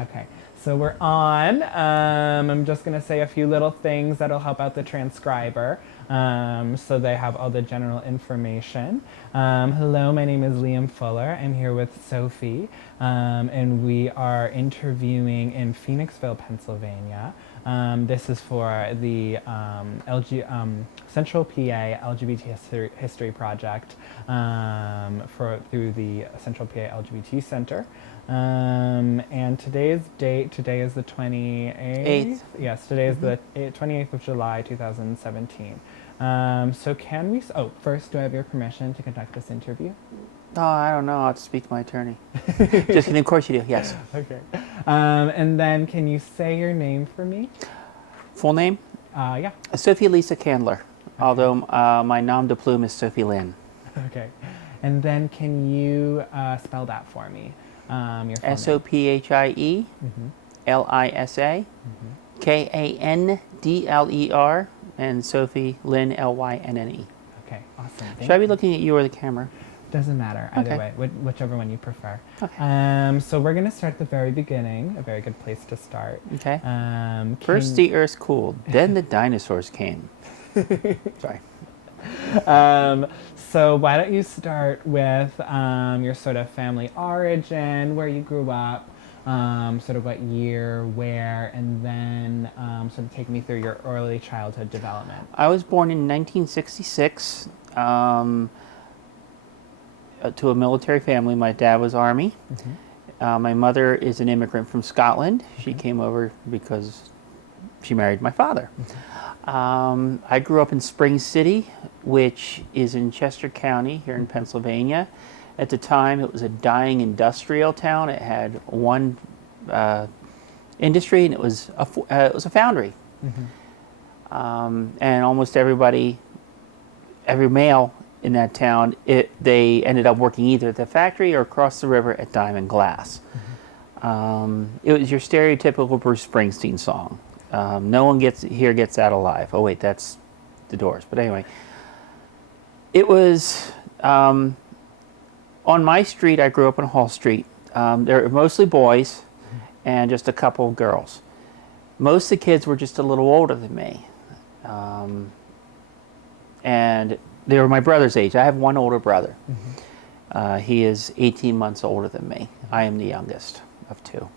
Okay, so we're on. I'm just going to say a few little things that'll help out the transcriber so they have all the general information. Hello, my name is Liam Fuller. I'm here with Sophie, and we are interviewing in Phoenixville, Pennsylvania. This is for the Central PA LGBT History Project through the Central PA LGBT Center. And today's date, today is the 28th. Eighth. Yes, today is the 28th of July, 2017. So can we, first, do I have your permission to conduct this interview? Oh, I don't know. I'll have to speak to my attorney. Just kidding. Of course you do. Yes. Okay. And then can you say your name for me? Full name? Yeah. Sophie Lisa Kandler. Although my nom de plume is Sophie Lynn. Okay. And then can you spell that for me? Your full name. Sophie Lisa Kandler and Sophie Lynn Lynne. Okay, awesome. Should I be looking at you or the camera? Doesn't matter, either Okay. way, whichever one you prefer. Okay. So we're going to start at the very beginning, a very good place to start. Okay. First the earth cooled, then the dinosaurs came. Sorry. So why don't you start with your sort of family origin, where you grew up, sort of what year, where, and then sort of take me through your early childhood development. I was born in 1966 to a military family. My dad was Army. My mother is an immigrant from Scotland. She came over because she married my father. I grew up in Spring City, which is in Chester County here in Pennsylvania. At the time, it was a dying industrial town. It had one industry, and it was a foundry. And almost everybody, every male in that town, they ended up working either at the factory or across the river at Diamond Glass. It was your stereotypical Bruce Springsteen song. No one gets out alive. Oh wait, that's the Doors. But anyway, it was on my street. I grew up on Hall Street. There were mostly boys and just a couple of girls. Most of the kids were just a little older than me, and they were my brother's age. I have one older brother. He is 18 months older than me. I am the youngest of two.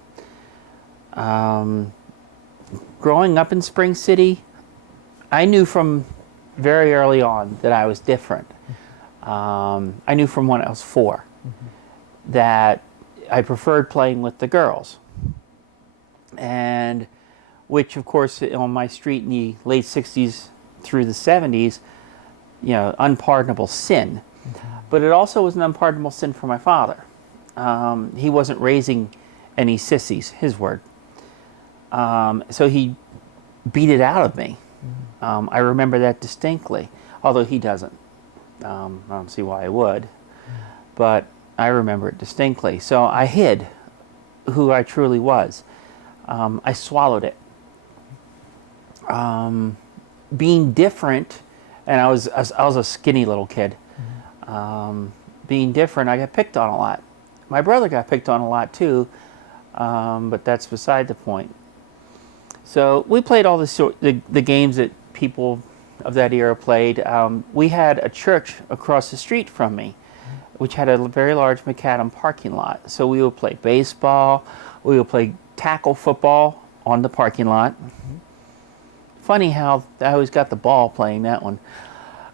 Growing up in Spring City, I knew from very early on that I was different. I knew from when I was 4 that I preferred playing with the girls. And which, of course, on my street in the late 60s through the 70s, unpardonable sin. But it also was an unpardonable sin for my father. He wasn't raising any sissies, his word. So he beat it out of me. I remember that distinctly, although he doesn't. I don't see why I would, but I remember it distinctly. So I hid who I truly was. I swallowed it. Being different, and I was a skinny little kid. Being different, I got picked on a lot. My brother got picked on a lot too, but that's beside the point. So we played all the games that people of that era played. We had a church across the street from me, which had a very large macadam parking lot. So we would play baseball, we would play tackle football on the parking lot. Funny how I always got the ball playing that one.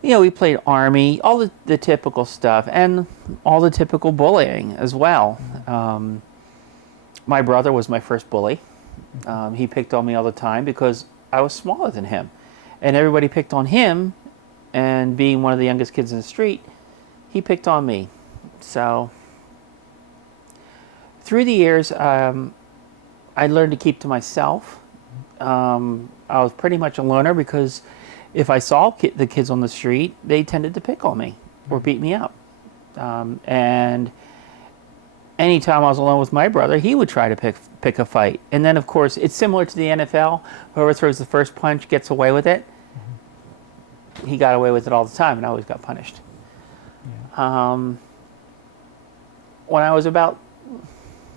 We played Army, all the typical stuff, and all the typical bullying as well. My brother was my first bully. He picked on me all the time because I was smaller than him. And everybody picked on him, and being one of the youngest kids in the street, he picked on me. So through the years, I learned to keep to myself. I was pretty much a loner because if I saw the kids on the street, they tended to pick on me or beat me up. And anytime I was alone with my brother, he would try to pick a fight. And then, of course, it's similar to the NFL. Whoever throws the first punch gets away with it. He got away with it all the time, and I always got punished. Yeah. When I was about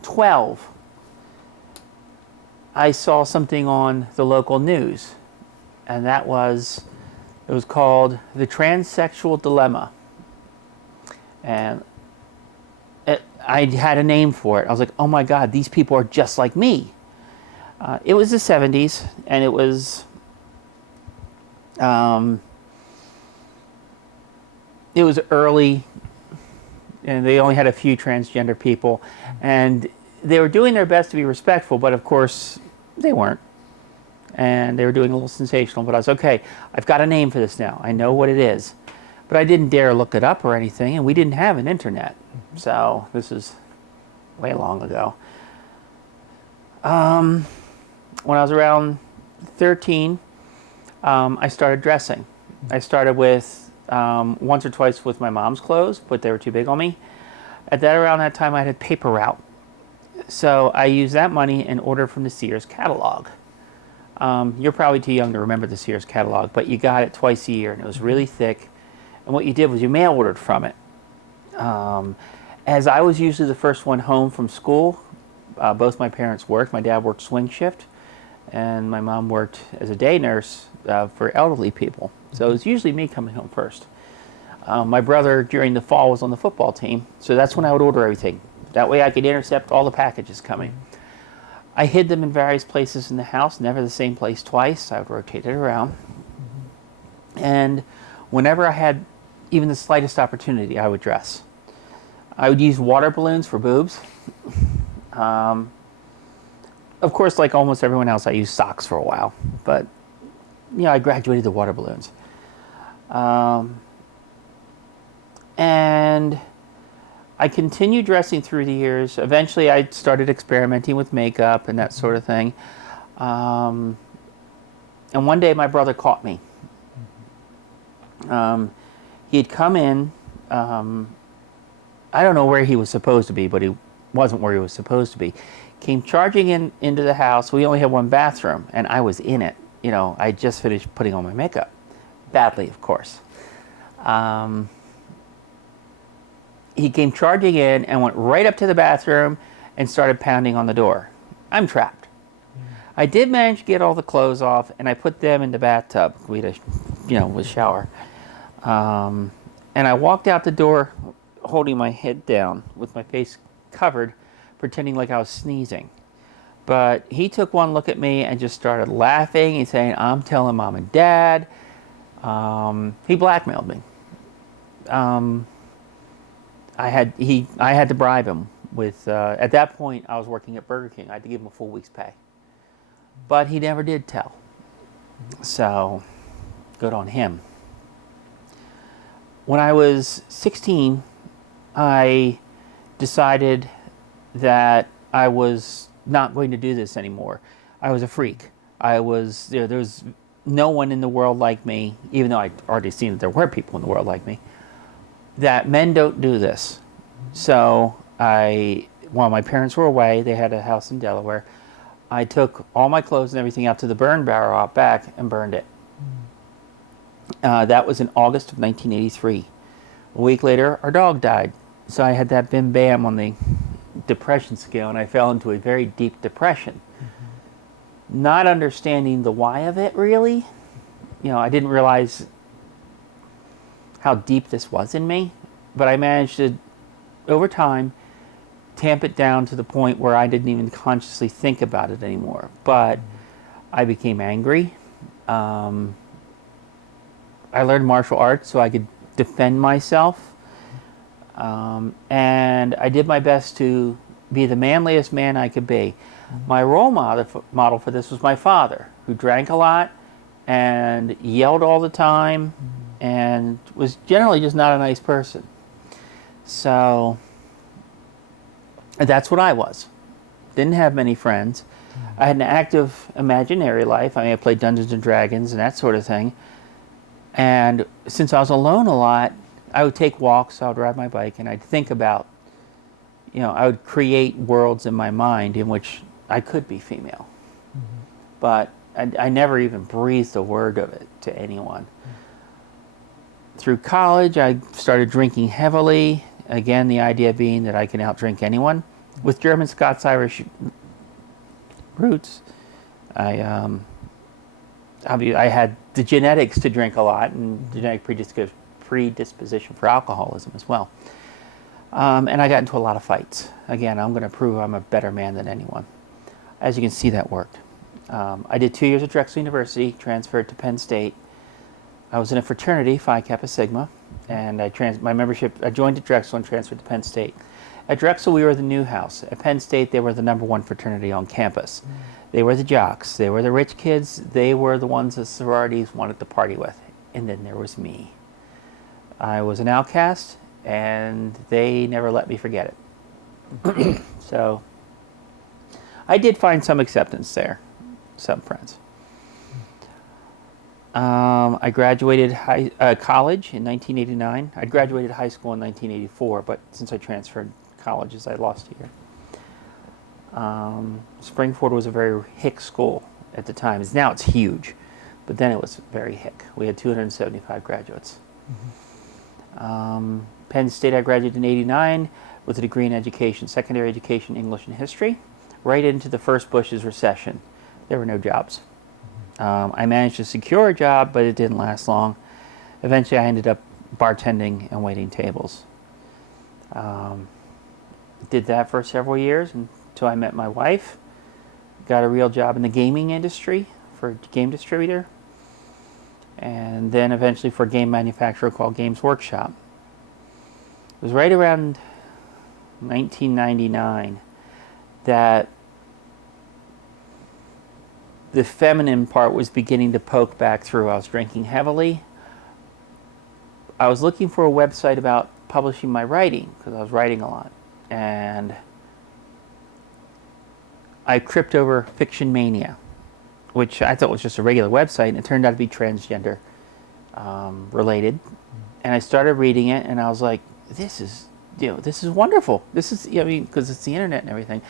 12, I saw something on the local news, and it was called the Transsexual Dilemma. And I had a name for it. I was like, oh my God, these people are just like me. It was the 70s, and it was early, and they only had a few transgender people, and they were doing their best to be respectful, but of course they weren't. And they were doing a little sensational, but I was okay. I've got a name for this now. I know what it is. But I didn't dare look it up or anything, and we didn't have an internet. So this is way long ago. When I was around 13, I started dressing. I started with once or twice with my mom's clothes, but they were too big on me. Around that time, I had a paper route. So I used that money and ordered from the Sears catalog. You're probably too young to remember the Sears catalog, but you got it twice a year, and it was really thick. And what you did was you mail ordered from it. As I was usually the first one home from school, both my parents worked. My dad worked swing shift, and my mom worked as a day nurse for elderly people. So it was usually me coming home first. My brother, during the fall, was on the football team, so that's when I would order everything. That way I could intercept all the packages coming. I hid them in various places in the house, never the same place twice. I would rotate it around. And whenever I had even the slightest opportunity, I would dress. I would use water balloons for boobs. Of course, like almost everyone else, I used socks for a while. But, I graduated to water balloons. And I continued dressing through the years. Eventually, I started experimenting with makeup and that sort of thing. And one day, my brother caught me. He had come in. I don't know where he was supposed to be, but he wasn't where he was supposed to be. Came charging into the house. We only had one bathroom, and I was in it. I just finished putting on my makeup. Badly, of course. He came charging in and went right up to the bathroom and started pounding on the door. I'm trapped. I did manage to get all the clothes off, and I put them in the bathtub. We had a shower. And I walked out the door holding my head down with my face covered, pretending like I was sneezing. But he took one look at me and just started laughing and saying, I'm telling mom and dad. He blackmailed me. I had to bribe him with, at that point I was working at Burger King. I had to give him a full week's pay. But he never did tell. So, good on him. When I was 16, I decided that I was not going to do this anymore. I was a freak. There was no one in the world like me, even though I'd already seen that there were people in the world like me, that men don't do this. So while my parents were away, they had a house in Delaware, I took all my clothes and everything out to the burn barrel out back and burned it. That was in August of 1983. A week later, our dog died. So I had that bim bam on the depression scale, and I fell into a very deep depression. Not understanding the why of it, really. I didn't realize how deep this was in me, but I managed to, over time, tamp it down to the point where I didn't even consciously think about it anymore. But I became angry. I learned martial arts so I could defend myself. And I did my best to be the manliest man I could be. My role model for this was my father, who drank a lot and yelled all the time and was generally just not a nice person. So that's what I was. Didn't have many friends. I had an active imaginary life. I played Dungeons and Dragons and that sort of thing. And since I was alone a lot, I would take walks, I would ride my bike, and I'd think about, I would create worlds in my mind in which I could be female. But I never even breathed a word of it to anyone. Through college, I started drinking heavily. Again, the idea being that I can outdrink anyone. With German Scots Irish roots, I had the genetics to drink a lot and genetic predisposition for alcoholism as well. And I got into a lot of fights. Again, I'm going to prove I'm a better man than anyone. As you can see, that worked. I did 2 years at Drexel University, transferred to Penn State. I was in a fraternity, Phi Kappa Sigma, and I joined at Drexel and transferred to Penn State. At Drexel, we were the new house. At Penn State, they were the #1 fraternity on campus. They were the jocks. They were the rich kids. They were the ones that sororities wanted to party with. And then there was me. I was an outcast, and they never let me forget it. So I did find some acceptance there, some friends. I graduated college in 1989. I graduated high school in 1984, but since I transferred colleges, I lost a year. Springford was a very hick school at the time. Now it's huge, but then it was very hick. We had 275 graduates. Penn State, I graduated in 89 with a degree in education, secondary education, English and history, right into the first Bush's recession. There were no jobs. I managed to secure a job, but it didn't last long. Eventually, I ended up bartending and waiting tables. Did that for several years until I met my wife. Got a real job in the gaming industry for a game distributor. And then eventually for a game manufacturer called Games Workshop. It was right around 1999 that the feminine part was beginning to poke back through. I was drinking heavily. I was looking for a website about publishing my writing because I was writing a lot. And I tripped over Fiction Mania, which I thought was just a regular website, and it turned out to be transgender related. And I started reading it, and I was like, this is wonderful. This is, because it's the internet and everything.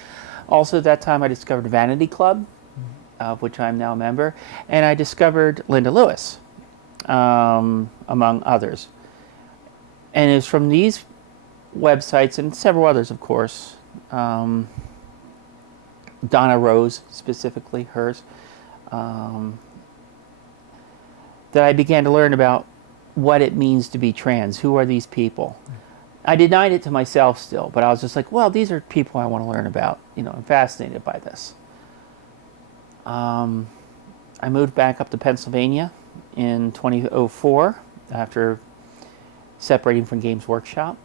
Also, at that time, I discovered Vanity Club, of which I'm now a member, and I discovered Linda Lewis, among others. And it was from these websites, and several others, of course, Donna Rose, specifically, hers, that I began to learn about what it means to be trans. Who are these people? I denied it to myself still, but I was just like, well, these are people I want to learn about. I'm fascinated by this. I moved back up to Pennsylvania in 2004 after separating from Games Workshop.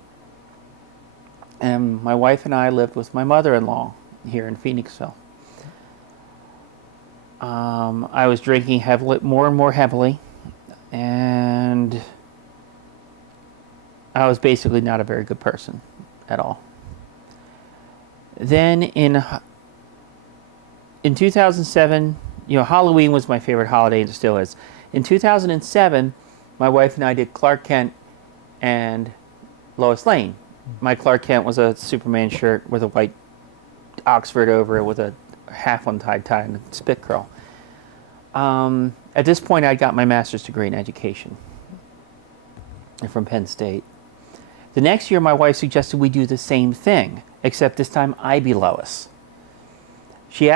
And my wife and I lived with my mother-in-law here in Phoenixville. I was drinking more and more heavily, and I was basically not a very good person at all. Then in 2007, Halloween was my favorite holiday, and it still is. In 2007, my wife and I did Clark Kent and Lois Lane. My Clark Kent was a Superman shirt with a white Oxford over it with a half untied tie and a spit curl. At this point, I got my master's degree in education from Penn State. The next year, my wife suggested we do the same thing, except this time I be Lois. She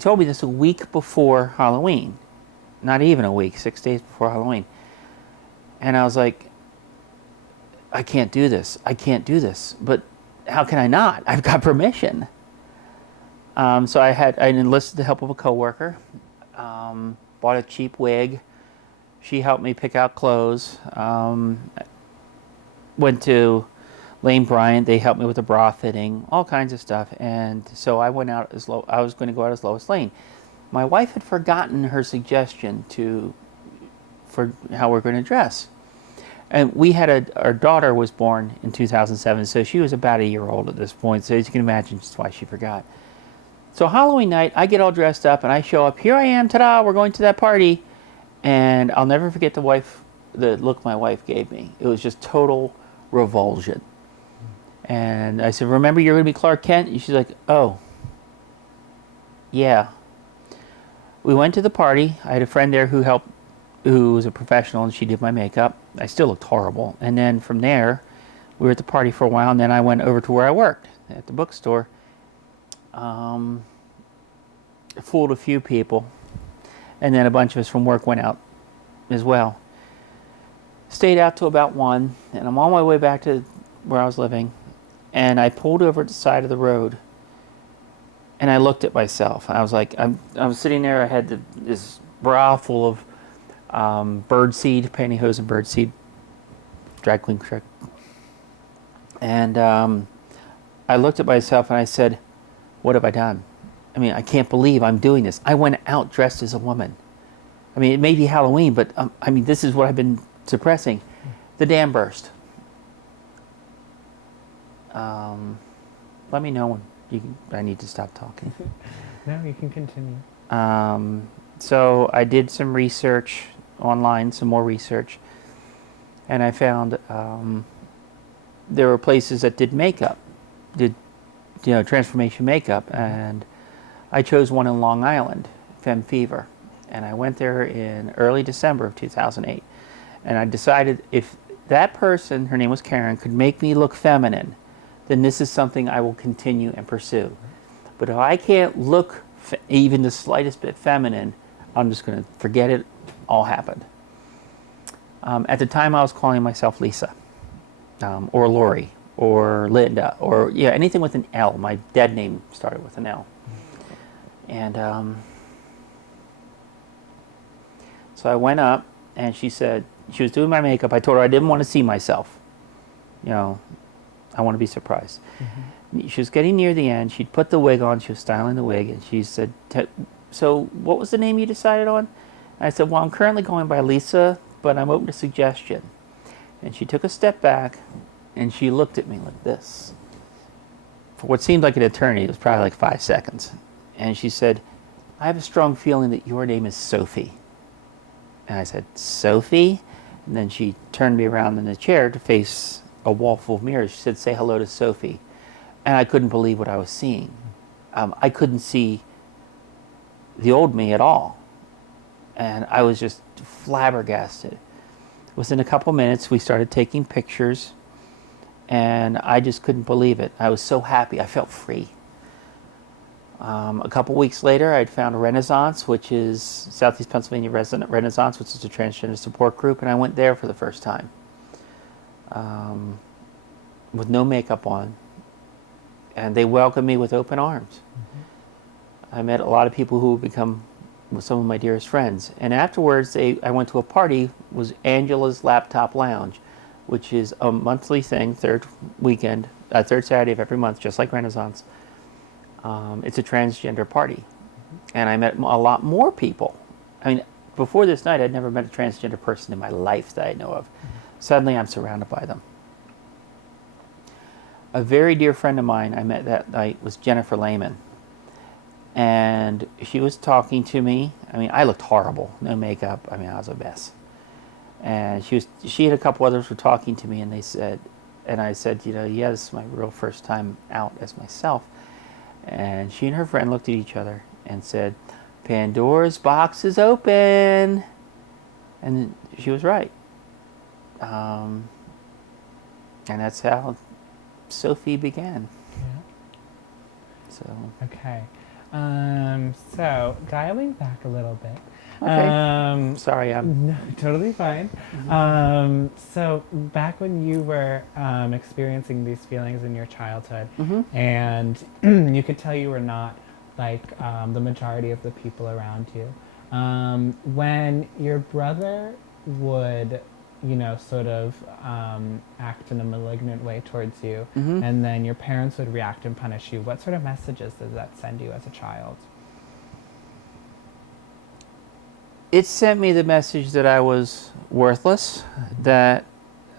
told me this a week before Halloween. Not even a week, 6 days before Halloween. And I was like, I can't do this. But how can I not? I've got permission. So I enlisted the help of a coworker, bought a cheap wig. She helped me pick out clothes. Went to Lane Bryant. They helped me with the bra fitting, all kinds of stuff. And so I went out I was going to go out as Lois Lane. My wife had forgotten her suggestion for how we're going to dress. And we had our daughter was born in 2007, so she was about a year old at this point. So as you can imagine, just why she forgot. So Halloween night, I get all dressed up and I show up. Here I am, ta-da! We're going to that party, and I'll never forget the look my wife gave me. It was just total revulsion. And I said, "Remember, you're going to be Clark Kent?" And she's like, "Oh, yeah." We went to the party. I had a friend there who was a professional, and she did my makeup. I still looked horrible. And then from there, we were at the party for a while, and then I went over to where I worked at the bookstore. Fooled a few people. and then a bunch of us from work went out as well. Stayed out till about 1, and I'm on my way back to where I was living, and I pulled over at the side of the road, and I looked at myself. I was like, I was sitting there. I had this bra full of birdseed, pantyhose and birdseed, drag queen trick. And I looked at myself and I said, what have I done? I mean, I can't believe I'm doing this. I went out dressed as a woman. I mean, it may be Halloween, but I mean, this is what I've been suppressing. The dam burst. Let me know when I need to stop talking. No, you can continue. So I did some research online, some more research, and I found there were places that did makeup, did transformation makeup, and I chose one in Long Island, Femme Fever, and I went there in early December of 2008, and I decided if that person, her name was Karen, could make me look feminine, then this is something I will continue and pursue. But if I can't look even the slightest bit feminine, I'm just going to forget it all happened. At the time, I was calling myself Lisa, or Lori, or Linda, or anything with an L. My dead name started with an L. And so I went up, and she said, she was doing my makeup. I told her I didn't want to see myself. I want to be surprised. Mm-hmm. She was getting near the end. She'd put the wig on. She was styling the wig, and she said, so what was the name you decided on? And I said, well, I'm currently going by Lisa, but I'm open to suggestion. And she took a step back, and she looked at me like this. For what seemed like an eternity, it was probably like 5 seconds. And she said, I have a strong feeling that your name is Sophie. And I said, Sophie? And then she turned me around in the chair to face a wall full of mirrors. She said, say hello to Sophie. And I couldn't believe what I was seeing. I couldn't see the old me at all. And I was just flabbergasted. Within a couple minutes, we started taking pictures, and I just couldn't believe it. I was so happy. I felt free. A couple weeks later, I'd found Renaissance, which is Southeast Pennsylvania Renaissance, which is a transgender support group, and I went there for the first time with no makeup on, and they welcomed me with open arms. Mm-hmm. I met a lot of people who would become some of my dearest friends, and afterwards I went to a party. Was Angela's Laptop Lounge, which is a monthly thing, third Saturday of every month, just like Renaissance. It's a transgender party, and I met a lot more people. I mean, before this night, I'd never met a transgender person in my life that I know of. Mm-hmm. Suddenly, I'm surrounded by them. A very dear friend of mine I met that night was Jennifer Lehman, and she was talking to me. I mean, I looked horrible, no makeup. I mean, I was a mess. And she and a couple others were talking to me, and they said, and I said, yeah, this is my real first time out as myself. And she and her friend looked at each other and said, Pandora's box is open. And she was right. And that's how Sophie began. Yeah. So. Okay. So dialing back a little bit. Okay. Sorry, No, totally fine. So back when you were experiencing these feelings in your childhood, mm-hmm. and you could tell you were not like the majority of the people around you, when your brother would, sort of act in a malignant way towards you, mm-hmm. and then your parents would react and punish you, what sort of messages does that send you as a child? It sent me the message that I was worthless, that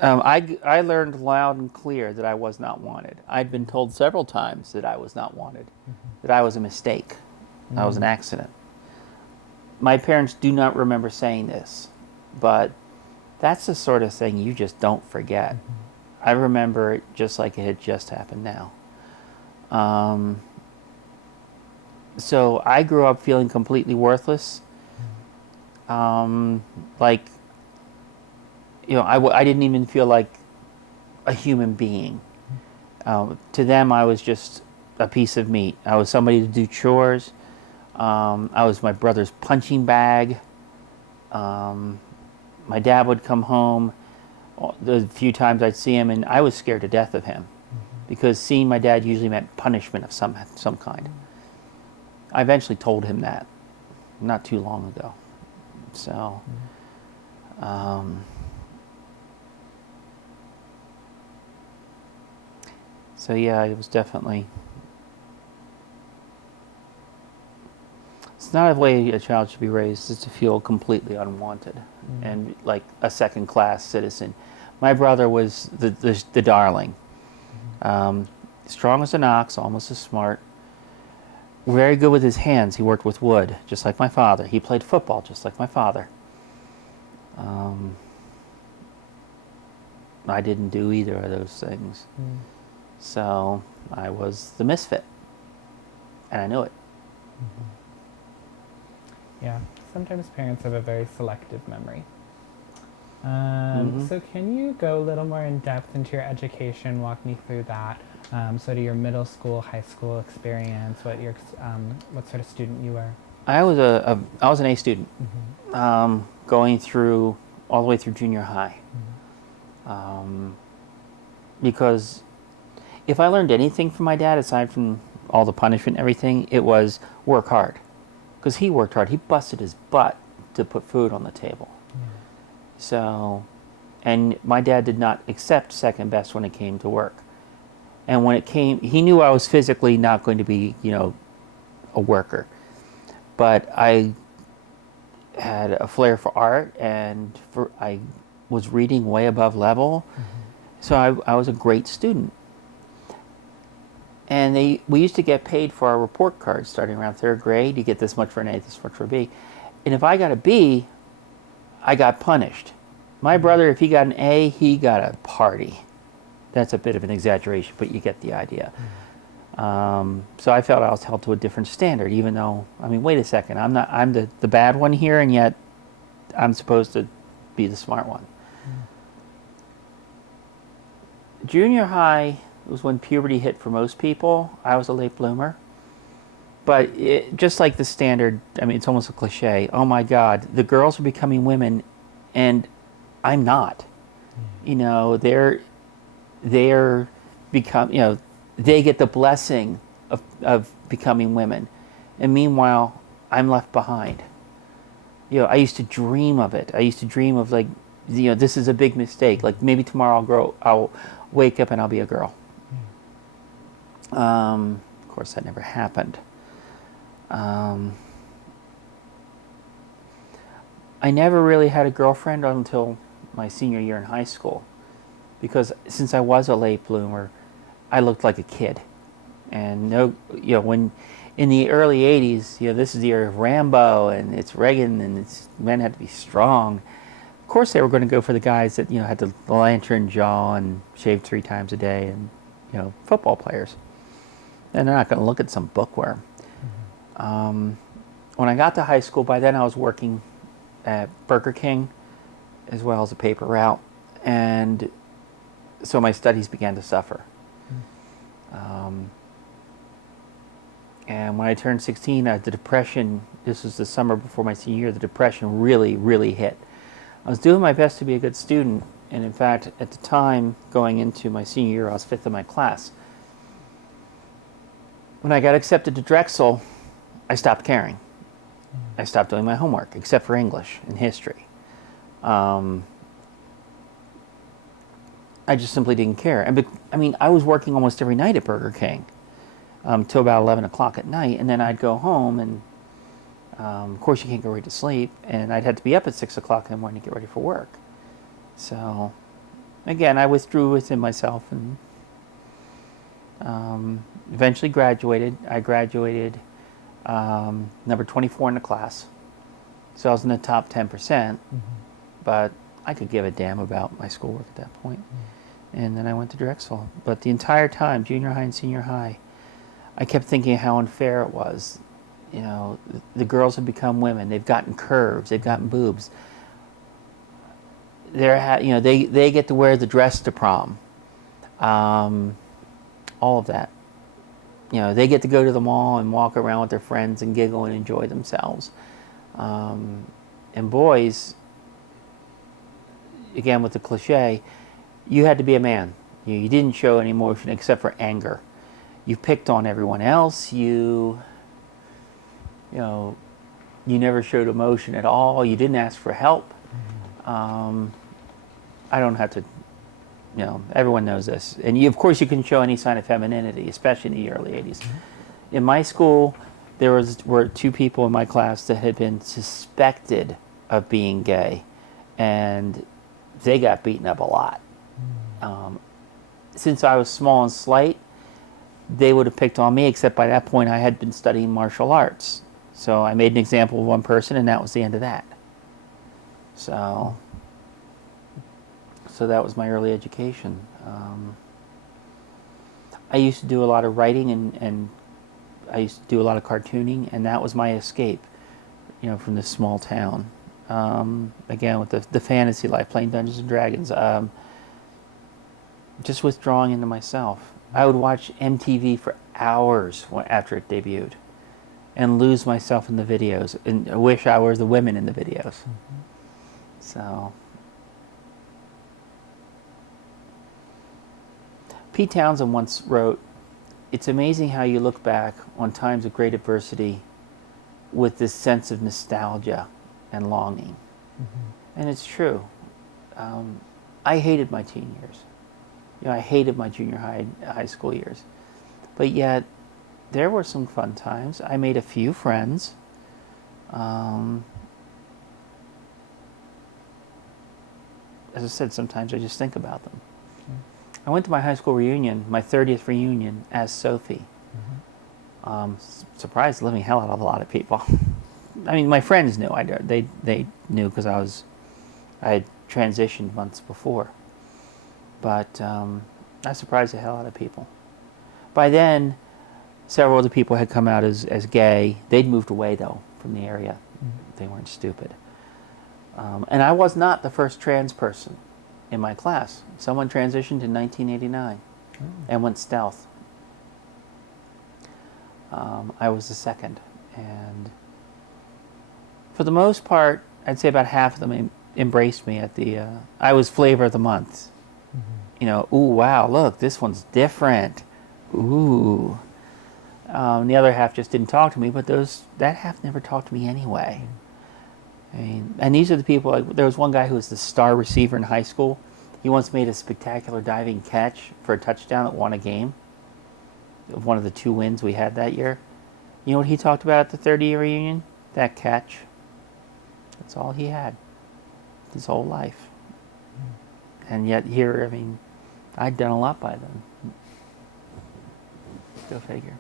I learned loud and clear that I was not wanted. I'd been told several times that I was not wanted, mm-hmm. that I was a mistake, mm-hmm. I was an accident. My parents do not remember saying this, but that's the sort of thing you just don't forget. Mm-hmm. I remember it just like it had just happened now. So I grew up feeling completely worthless. I didn't even feel like a human being. To them, I was just a piece of meat. I was somebody to do chores. I was my brother's punching bag. My dad would come home the few times I'd see him, and I was scared to death of him because seeing my dad usually meant punishment of some kind. I eventually told him that not too long ago. So, so yeah, it was definitely. It's not a way a child should be raised, is to feel completely unwanted and like a second-class citizen. My brother was the darling. Strong as an ox, almost as smart. Very good with his hands. He worked with wood, just like my father. He played football, just like my father. I didn't do either of those things. So I was the misfit. And I knew it. Yeah, sometimes parents have a very selective memory. So can you go a little more in depth into your education, walk me through that? So to your middle school, high school experience, what sort of student you were? I was an A student, going through all the way through junior high. Because if I learned anything from my dad, aside from all the punishment and everything, it was work hard. Because he worked hard. He busted his butt to put food on the table. So, and my dad did not accept second best when it came to work. And when it came, he knew I was physically not going to be, a worker. But I had a flair for art, and I was reading way above level. So I was a great student. And we used to get paid for our report cards starting around third grade. You get this much for an A, this much for a B. And if I got a B, I got punished. My brother, if he got an A, he got a party. That's a bit of an exaggeration, but you get the idea. So I felt I was held to a different standard, even though, wait a second, I'm the bad one here, and yet I'm supposed to be the smart one. Junior high was when puberty hit for most people. I was a late bloomer. But just like the standard, it's almost a cliche. Oh my God, the girls are becoming women, and I'm not. They're become. They get the blessing of becoming women, and meanwhile, I'm left behind. I used to dream of it. I used to dream of this is a big mistake. Like maybe tomorrow I'll wake up and I'll be a girl. Of course, that never happened. I never really had a girlfriend until my senior year in high school, because since I was a late bloomer, I looked like a kid. And when in the early 80s, this is the era of Rambo, and it's Reagan, and men had to be strong. Of course, they were going to go for the guys that had the lantern jaw and shaved 3 times a day, and football players. And they're not going to look at some bookworm. When I got to high school, by then I was working at Burger King as well as a paper route, and so my studies began to suffer. And when I turned 16, the depression, this was the summer before my senior year, the depression really, really hit. I was doing my best to be a good student, and in fact, at the time, going into my senior year, I was 5th in my class. When I got accepted to Drexel, I stopped caring. I stopped doing my homework, except for English and history. I just simply didn't care. And I was working almost every night at Burger King till about 11 o'clock at night, and then I'd go home, and of course you can't go right to sleep, and I'd have to be up at 6 o'clock in the morning to get ready for work. So, again, I withdrew within myself, and eventually graduated. I graduated number 24 in the class, so I was in the top 10%, but I could give a damn about my schoolwork at that point. And then I went to Drexel. But the entire time, junior high and senior high, I kept thinking how unfair it was. The girls have become women. They've gotten curves. They've gotten boobs. They get to wear the dress to prom. All of that. they get to go to the mall and walk around with their friends and giggle and enjoy themselves. And boys, again with the cliche, you had to be a man. You didn't show any emotion except for anger. You picked on everyone else. You never showed emotion at all. You didn't ask for help. I don't have to, everyone knows this. And of course you couldn't show any sign of femininity, especially in the early 80s. In my school, were 2 people in my class that had been suspected of being gay, and they got beaten up a lot. Since I was small and slight, they would have picked on me, except by that point I had been studying martial arts. So I made an example of one person, and that was the end of that. So that was my early education. I used to do a lot of writing, and I used to do a lot of cartooning, and that was my escape, from this small town. Again, with the fantasy life, playing Dungeons and Dragons, just withdrawing into myself. I would watch MTV for hours after it debuted, and lose myself in the videos, and I wish I was the women in the videos. So, Pete Townsend once wrote, "It's amazing how you look back on times of great adversity with this sense of nostalgia and longing." And it's true. I hated my teen years. I hated my junior high school years. But yet, there were some fun times. I made a few friends. As I said, sometimes I just think about them. I went to my high school reunion, my 30th reunion, as Sophie. Surprised the living hell out of a lot of people. I mean, my friends knew. They knew because I had transitioned months before. But I surprised the hell out of people. By then, several other people had come out as gay. They'd moved away, though, from the area. They weren't stupid. And I was not the first trans person in my class. Someone transitioned in 1989 and went stealth. I was the second. And for the most part, I'd say about half of them embraced me at the... I was flavor of the month. Ooh, wow, look, this one's different. Ooh. The other half just didn't talk to me, but that half never talked to me anyway. I mean, and these are the people, there was one guy who was the star receiver in high school. He once made a spectacular diving catch for a touchdown that won a game. One of the 2 wins we had that year. You know what he talked about at the 30-year reunion? That catch. That's all he had. His whole life. And yet here, I mean, I'd done a lot by then. Go figure.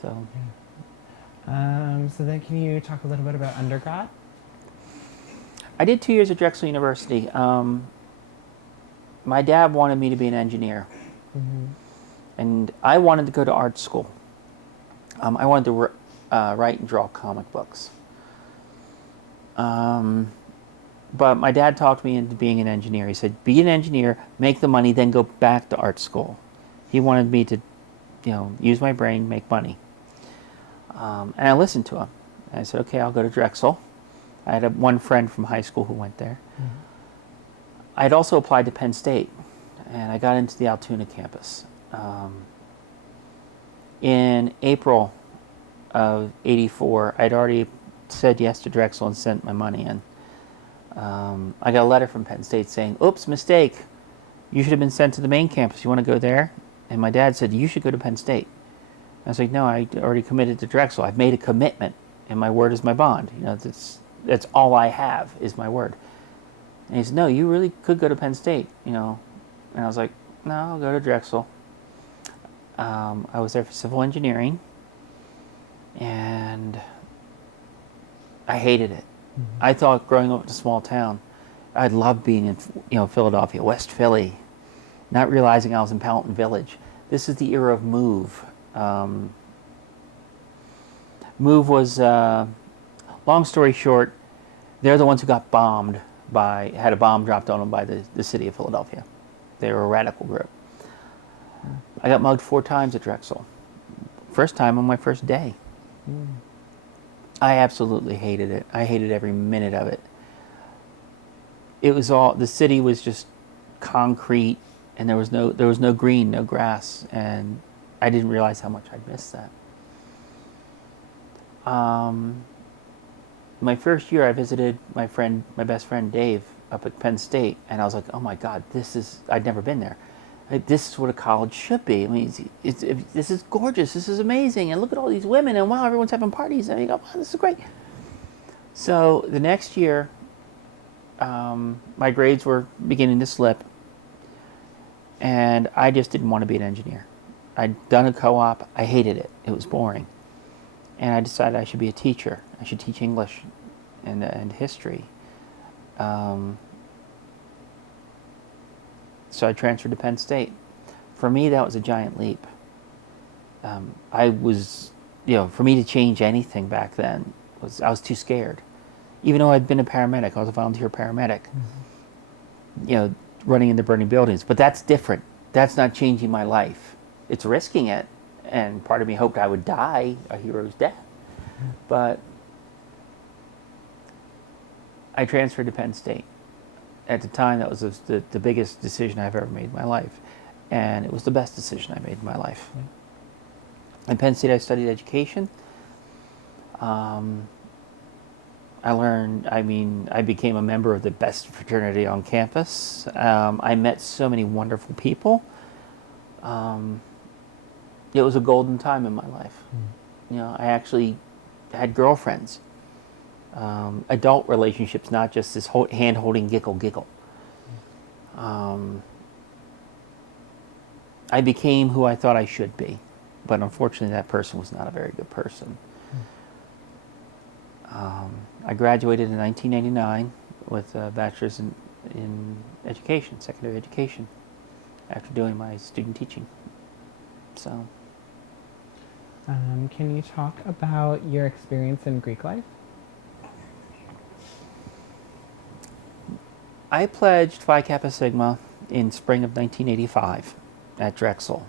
So. So then can you talk a little bit about undergrad? I did 2 years at Drexel University. My dad wanted me to be an engineer. And I wanted to go to art school. I wanted to write and draw comic books. But my dad talked me into being an engineer. He said, be an engineer, make the money, then go back to art school. He wanted me to, use my brain, make money. And I listened to him. And I said, okay, I'll go to Drexel. I had one friend from high school who went there. I had also applied to Penn State, and I got into the Altoona campus. In April of '84, I'd already said yes to Drexel and sent my money in. I got a letter from Penn State saying, oops, mistake. You should have been sent to the main campus. You want to go there? And my dad said, you should go to Penn State. I was like, no, I already committed to Drexel. I've made a commitment, and my word is my bond. That's all I have is my word. And he said, no, you really could go to Penn State, And I was like, no, I'll go to Drexel. I was there for civil engineering, and I hated it. I thought growing up in a small town, I'd love being in, Philadelphia, West Philly, not realizing I was in Powelton Village. This is the era of Move. Move was, long story short, they're the ones who got bombed had a bomb dropped on them by the city of Philadelphia. They were a radical group. I got mugged 4 times at Drexel. first time on my first day. I absolutely hated it. I hated every minute of it. It was all, the city was just concrete, and there was no green, no grass, and I didn't realize how much I'd missed that. My first year, I visited my best friend Dave up at Penn State, and I was like, oh my God, I'd never been there. This is what a college should be. I mean, this is gorgeous. This is amazing. And look at all these women, and wow, everyone's having parties. And you go, wow, this is great. So the next year, my grades were beginning to slip, and I just didn't want to be an engineer. I'd done a co-op. I hated it. It was boring. And I decided I should be a teacher. I should teach English and history. So I transferred to Penn State. For me, that was a giant leap. For me to change anything back then, I was too scared. Even though I'd been a paramedic, I was a volunteer paramedic, running into burning buildings. But that's different. That's not changing my life. It's risking it. And part of me hoped I would die a hero's death. But I transferred to Penn State. At the time, that was the biggest decision I've ever made in my life. And it was the best decision I made in my life. In Penn State, I studied education. I became a member of the best fraternity on campus. I met so many wonderful people. It was a golden time in my life. I actually had girlfriends. Adult relationships, not just this hand-holding giggle. I became who I thought I should be, but unfortunately that person was not a very good person. I graduated in 1989 with a bachelor's in education, secondary education, after doing my student teaching. So. Can you talk about your experience in Greek life? I pledged Phi Kappa Sigma in spring of 1985 at Drexel.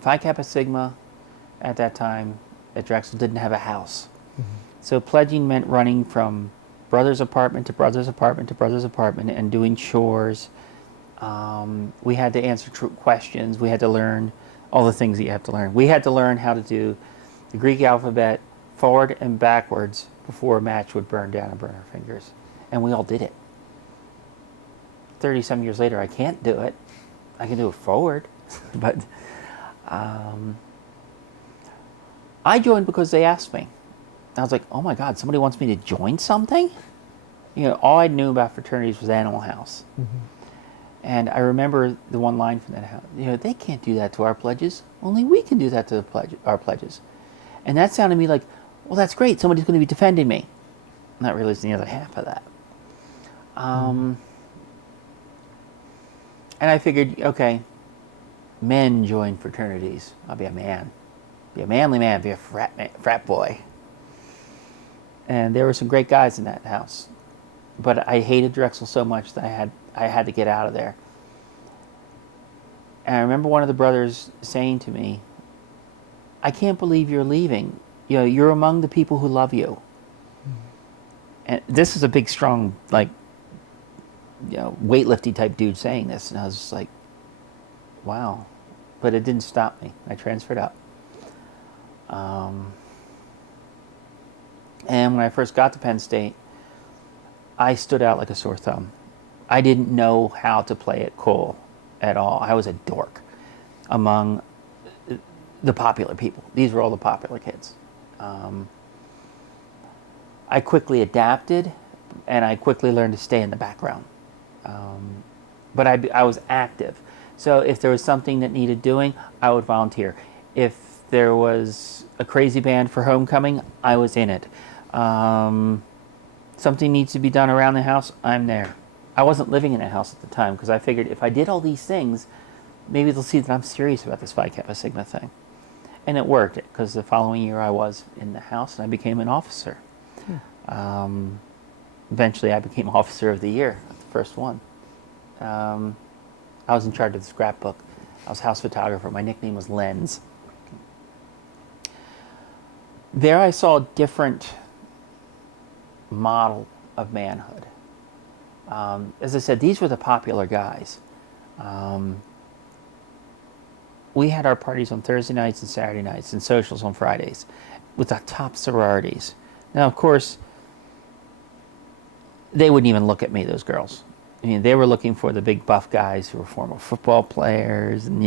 Phi Kappa Sigma at that time at Drexel didn't have a house. So pledging meant running from brother's apartment to brother's apartment to brother's apartment and doing chores. We had to answer questions. We had to learn all the things that you have to learn. We had to learn how to do the Greek alphabet forward and backwards before a match would burn down and burn our fingers. And we all did it. 30-some years later, I can't do it. I can do it forward. But I joined because they asked me. I was like, oh my God, somebody wants me to join something? All I knew about fraternities was Animal House. And I remember the one line from that house, they can't do that to our pledges. Only we can do that to our pledges. And that sounded to me like, well, that's great. Somebody's going to be defending me. Not realizing the other half of that. And I figured, okay, men join fraternities. I'll be a man. Be a manly man. Be a frat boy. And there were some great guys in that house. But I hated Drexel so much that I had to get out of there. And I remember one of the brothers saying to me, I can't believe you're leaving. You're among the people who love you. And this is a big, strong, weightlifting type dude saying this. And I was just like, wow. But it didn't stop me. I transferred up. And when I first got to Penn State, I stood out like a sore thumb. I didn't know how to play it cool at all. I was a dork among the popular people. These were all the popular kids. I quickly adapted, and I quickly learned to stay in the background. But I was active. So if there was something that needed doing, I would volunteer. If there was a crazy band for homecoming, I was in it. Something needs to be done around the house, I'm there. I wasn't living in a house at the time because I figured if I did all these things, maybe they'll see that I'm serious about this Phi Kappa Sigma thing. And it worked because the following year I was in the house and I became an officer. Eventually I became Officer of the Year, the first one. I was in charge of the scrapbook. I was house photographer. My nickname was Lens. there I saw a different model of manhood. As I said, these were the popular guys. We had our parties on Thursday nights and Saturday nights and socials on Fridays with the top sororities. Now, of course, they wouldn't even look at me, those girls. I mean, they were looking for the big buff guys who were former football players. And,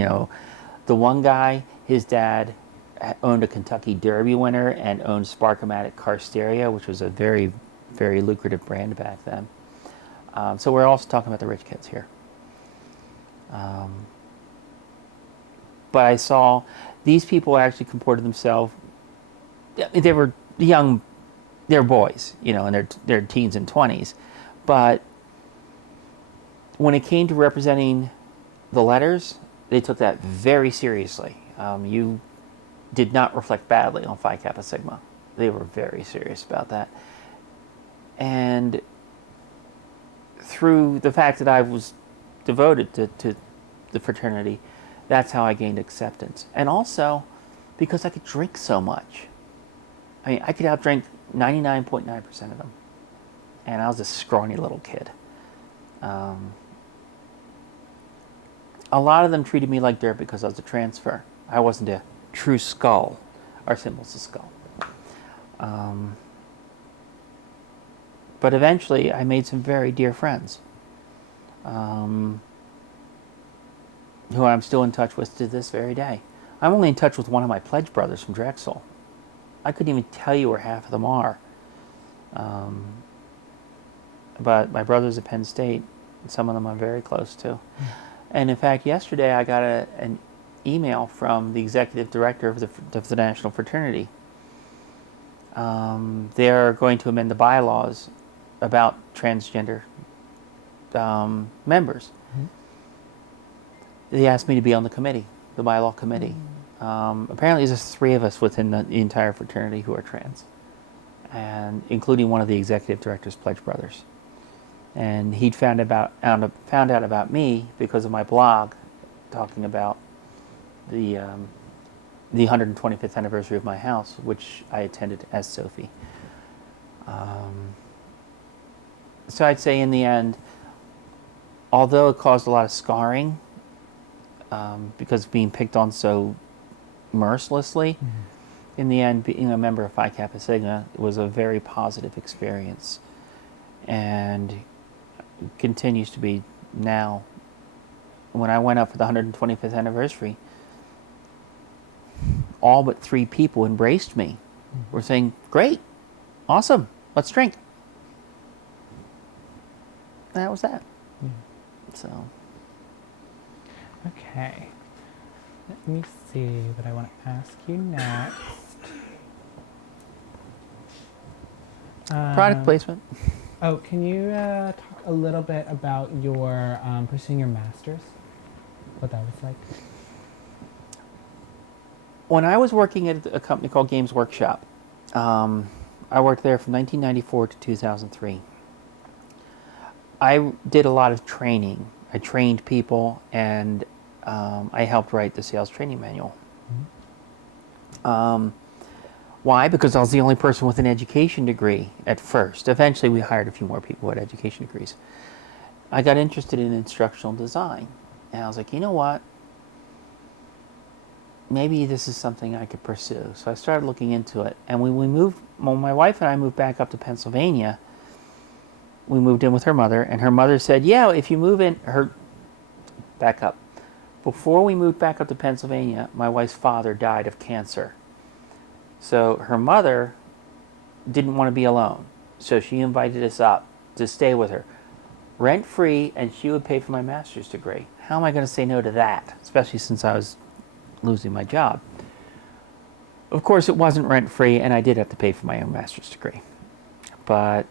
the one guy, his dad owned a Kentucky Derby winner and owned Sparkomatic car stereo, which was a very, very lucrative brand back then. So we're also talking about the rich kids here. But I saw these people actually comported themselves. They were young, they're boys, in their teens and 20s. But when it came to representing the letters, they took that very seriously. You did not reflect badly on Phi Kappa Sigma. They were very serious about that. And through the fact that I was devoted to the fraternity, that's how I gained acceptance. And also because I could drink so much. I mean, I could outdrink 99.9% of them. And I was a scrawny little kid. A lot of them treated me like dirt because I was a transfer. I wasn't a true skull. Our symbol's a skull. But eventually I made some very dear friends. Who I'm still in touch with to this very day. I'm only in touch with one of my pledge brothers from Drexel. I couldn't even tell you where half of them are. But my brothers at Penn State, some of them I'm very close to. And in fact, yesterday I got an email from the executive director of the National Fraternity. They're going to amend the bylaws about transgender members. They asked me to be on the committee, the bylaw committee. Apparently there's 3 of us within the entire fraternity who are trans, and including one of the executive director's pledge brothers. And he'd found out about me because of my blog talking about the 125th anniversary of my house, which I attended as Sophie. So I'd say in the end, although it caused a lot of scarring, because being picked on so mercilessly, in the end, being a member of Phi Kappa Sigma was a very positive experience, and continues to be now. When I went up for the 125th anniversary, all but 3 people embraced me. Were saying, "Great, awesome, let's drink." And that was that. So. Okay. Let me see what I want to ask you next. Product placement. Oh, can you talk a little bit about your pursuing your master's? What that was like? When I was working at a company called Games Workshop, I worked there from 1994 to 2003. I did a lot of training. I trained people, and I helped write the sales training manual. Why? Because I was the only person with an education degree at first. Eventually, we hired a few more people with education degrees. I got interested in instructional design, and I was like, you know what? Maybe this is something I could pursue. So I started looking into it, and when my wife and I moved back up to Pennsylvania, we moved in with her mother, and her mother said, yeah, if you move in, back up. Before we moved back up to Pennsylvania, my wife's father died of cancer. So her mother didn't want to be alone. So she invited us up to stay with her, rent-free, and she would pay for my master's degree. How am I going to say no to that, especially since I was losing my job? Of course, it wasn't rent-free, and I did have to pay for my own master's degree. But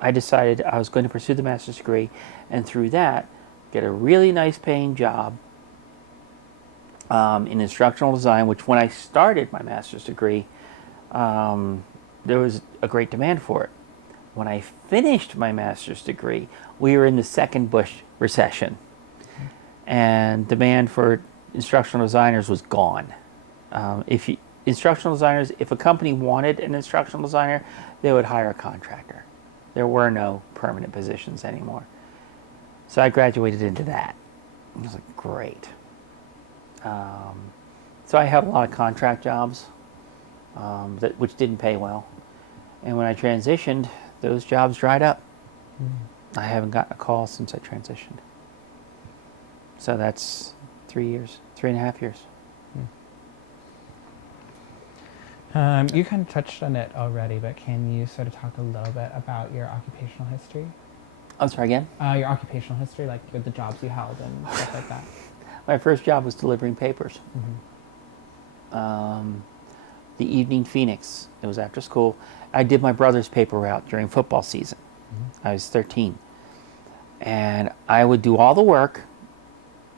I decided I was going to pursue the master's degree, and through that, get a really nice paying job in instructional design, which when I started my master's degree, there was a great demand for it. When I finished my master's degree, we were in the second Bush recession, and demand for instructional designers was gone. If instructional designers, if a company wanted an instructional designer, they would hire a contractor. There were no permanent positions anymore. So I graduated into that. I was like, great. So I had a lot of contract jobs, which didn't pay well. And when I transitioned, those jobs dried up. I haven't gotten a call since I transitioned. So that's 3 years, 3.5 years. You kind of touched on it already, but can you sort of talk a little bit about your occupational history? I'm sorry, again? Your occupational history, like with the jobs you held and stuff like that. My first job was delivering papers. The Evening Phoenix. It was after school. I did my brother's paper route during football season. I was 13. And I would do all the work,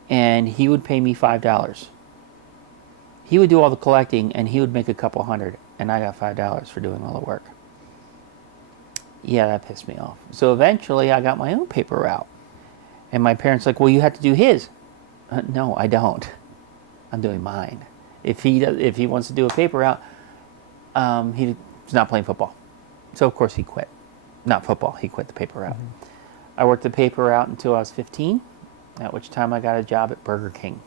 and he would pay me $5. He would do all the collecting, and he would make a couple hundred, and I got $5 for doing all the work. Yeah, that pissed me off. So eventually, I got my own paper route. And my parents were like, well, you have to do his. No, I don't. I'm doing mine. If he wants to do a paper route, he's not playing football. So, of course, he quit. Not football. He quit the paper route. I worked the paper route until I was 15, at which time I got a job at Burger King.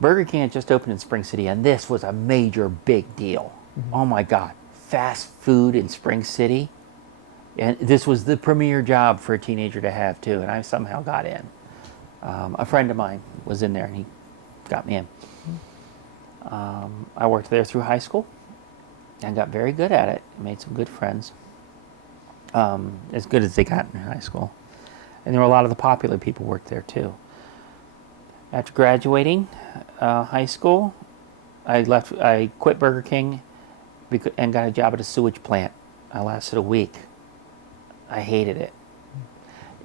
Burger King had just opened in Spring City, and this was a major, big deal. Oh, my God. Fast food in Spring City. And this was the premier job for a teenager to have, too, and I somehow got in. A friend of mine was in there, and he got me in. I worked there through high school and got very good at it. Made some good friends. As good as they got in high school. And there were a lot of the popular people worked there, too. After graduating high school, I quit Burger King and got a job at a sewage plant. I lasted a week. I hated it.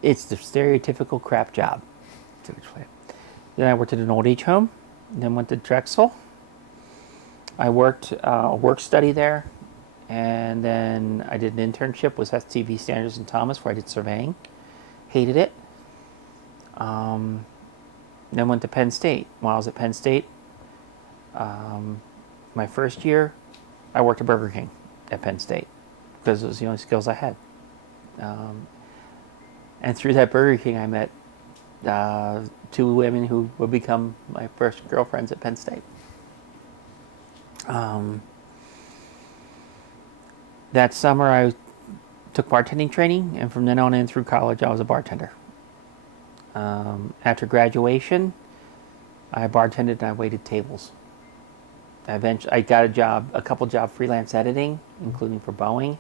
It's the stereotypical crap job. Sewage plant. Then I worked at an old age home. Then went to Drexel. I worked work study there. And then I did an internship with STV Standards in Thomas where I did surveying. Hated it. Then went to Penn State. While I was at Penn State, my first year, I worked at Burger King at Penn State because it was the only skills I had. And through that Burger King, I met 2 women who would become my first girlfriends at Penn State. That summer, I took bartending training, and from then on in through college, I was a bartender. After graduation, I bartended and I waited tables. I got a couple job freelance editing, including for Boeing.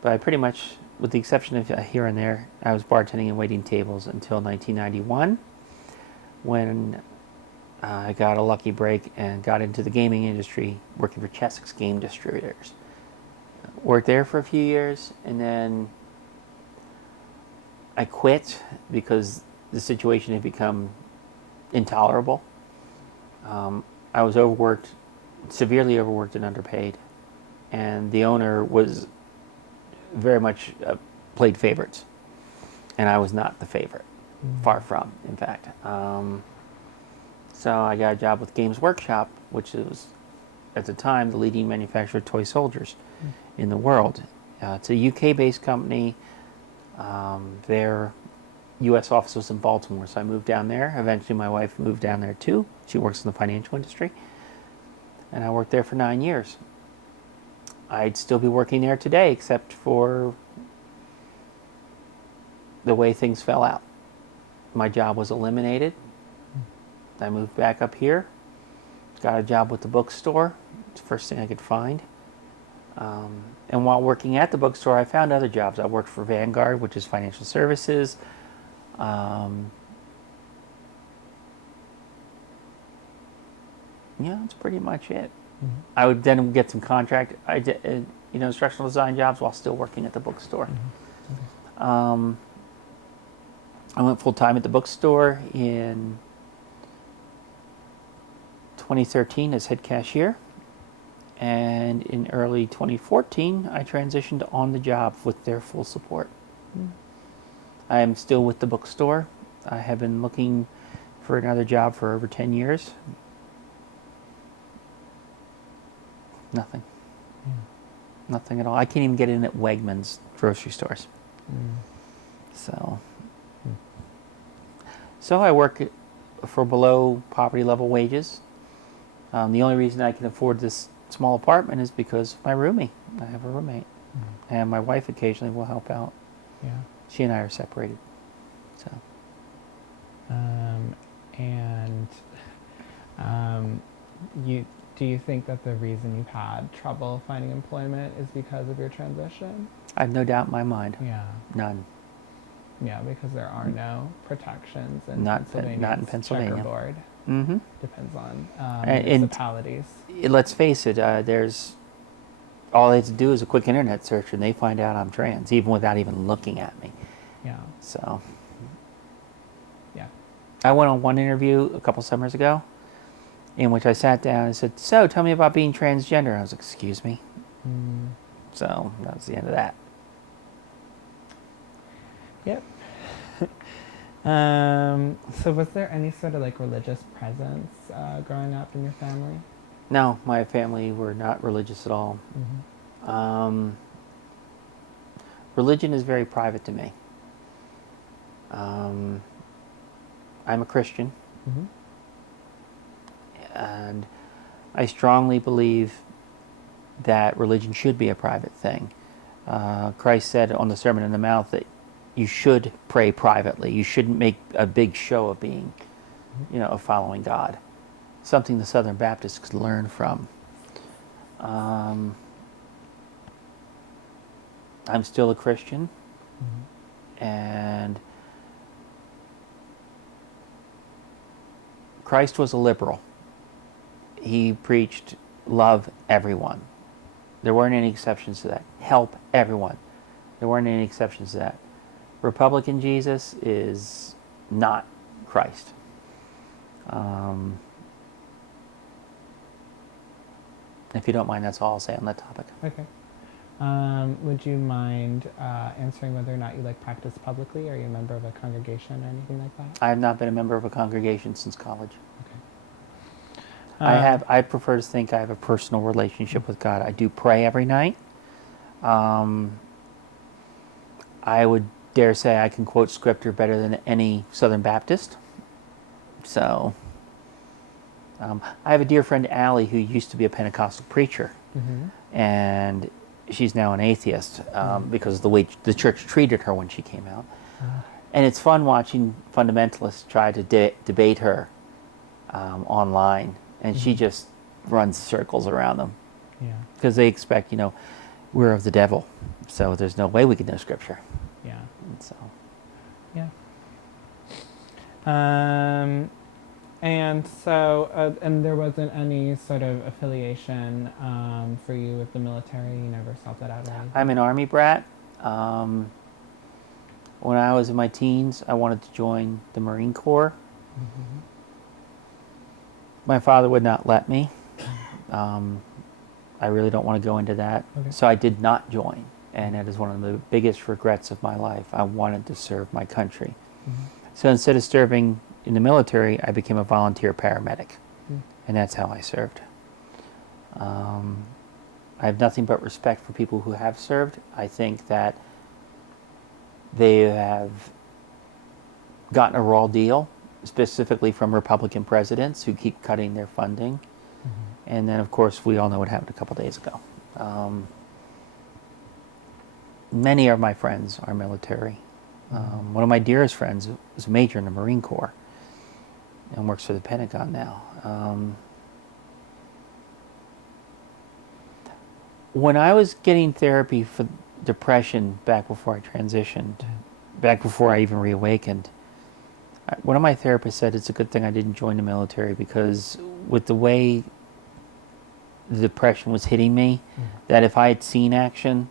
But I pretty much, with the exception of here and there, I was bartending and waiting tables until 1991, when I got a lucky break and got into the gaming industry, working for Chessex Game Distributors. Worked there for a few years, and then I quit because the situation had become intolerable. I was overworked, severely overworked and underpaid, and the owner was very much played favorites, and I was not the favorite, far from, in fact. So I got a job with Games Workshop, which was, at the time, the leading manufacturer of toy soldiers in the world. It's a UK-based company. Their U.S. office was in Baltimore, so I moved down there. Eventually, my wife moved down there, too. She works in the financial industry. And I worked there for 9 years. I'd still be working there today, except for the way things fell out. My job was eliminated. I moved back up here. Got a job with the bookstore. It's the first thing I could find. And while working at the bookstore, I found other jobs. I worked for Vanguard, which is financial services. Yeah, that's pretty much it. I would then get some contract, instructional design jobs while still working at the bookstore. I went full time at the bookstore in 2013 as head cashier. And in early 2014, I transitioned on the job with their full support. I am still with the bookstore. I have been looking for another job for over 10 years. Nothing. Yeah. Nothing at all. I can't even get in at Wegmans grocery stores. Mm. So, Mm. so I work for below poverty level wages. The only reason I can afford this small apartment is because of my roomie. I have a roommate, and my wife occasionally will help out. Yeah. She and I are separated. So, And you do you think that the reason you've had trouble finding employment is because of your transition? I have no doubt in my mind. Yeah. None. Yeah, because there are no protections in Not Pennsylvania. not in It's Pennsylvania. checkerboard. Mm-hmm. Depends on And municipalities. let's face it. There's all they have to do is a quick internet search, and they find out I'm trans, even without even looking at me. Yeah. So, Yeah. I went on one interview a couple summers ago, in which I sat down and said, "So, tell me about being transgender." I was like, "Excuse me." Mm. So that was the end of that. Yep. So was there any sort of like religious presence growing up in your family? No, my family were not religious at all. Mm-hmm. Religion is very private to me. I'm a Christian, Mm-hmm. and I strongly believe that religion should be a private thing. Christ said on the Sermon on the Mount that you should pray privately. You shouldn't make a big show of being, of following God. Something the Southern Baptists could learn from. I'm still a Christian, and Christ was a liberal. He preached love everyone. There weren't any exceptions to that. Help everyone. There weren't any exceptions to that. Republican Jesus is not Christ. If you don't mind, that's all I'll say on that topic. Okay. Would you mind answering whether or not you like practice publicly? Are you a member of a congregation or anything like that? I have not been a member of a congregation since college. Okay. I prefer to think I have a personal relationship with God. I do pray every night. I would dare say I can quote scripture better than any Southern Baptist. So, I have a dear friend, Allie, who used to be a Pentecostal preacher. Mm-hmm. And she's now an atheist because of the way the church treated her when she came out. And it's fun watching fundamentalists try to debate her online. And she just runs circles around them. Yeah. Because they expect, we're of the devil. So there's no way we can know scripture. Yeah. And so. Yeah. And so, and there wasn't any sort of affiliation for you with the military? You never sought that out or anything? I'm an Army brat. When I was in my teens, I wanted to join the Marine Corps. Mm-hmm. My father would not let me. I really don't want to go into that. Okay. So I did not join. And that is one of the biggest regrets of my life. I wanted to serve my country. Mm-hmm. So instead of serving in the military, I became a volunteer paramedic. Mm. And that's how I served. I have nothing but respect for people who have served. I think that they have gotten a raw deal, specifically from Republican presidents who keep cutting their funding. Mm-hmm. And then, of course, we all know what happened a couple days ago. Many of my friends are military. One of my dearest friends was a major in the Marine Corps and works for the Pentagon now. When I was getting therapy for depression back before I transitioned, back before I even reawakened, one of my therapists said it's a good thing I didn't join the military because with the way the depression was hitting me, that if I had seen action,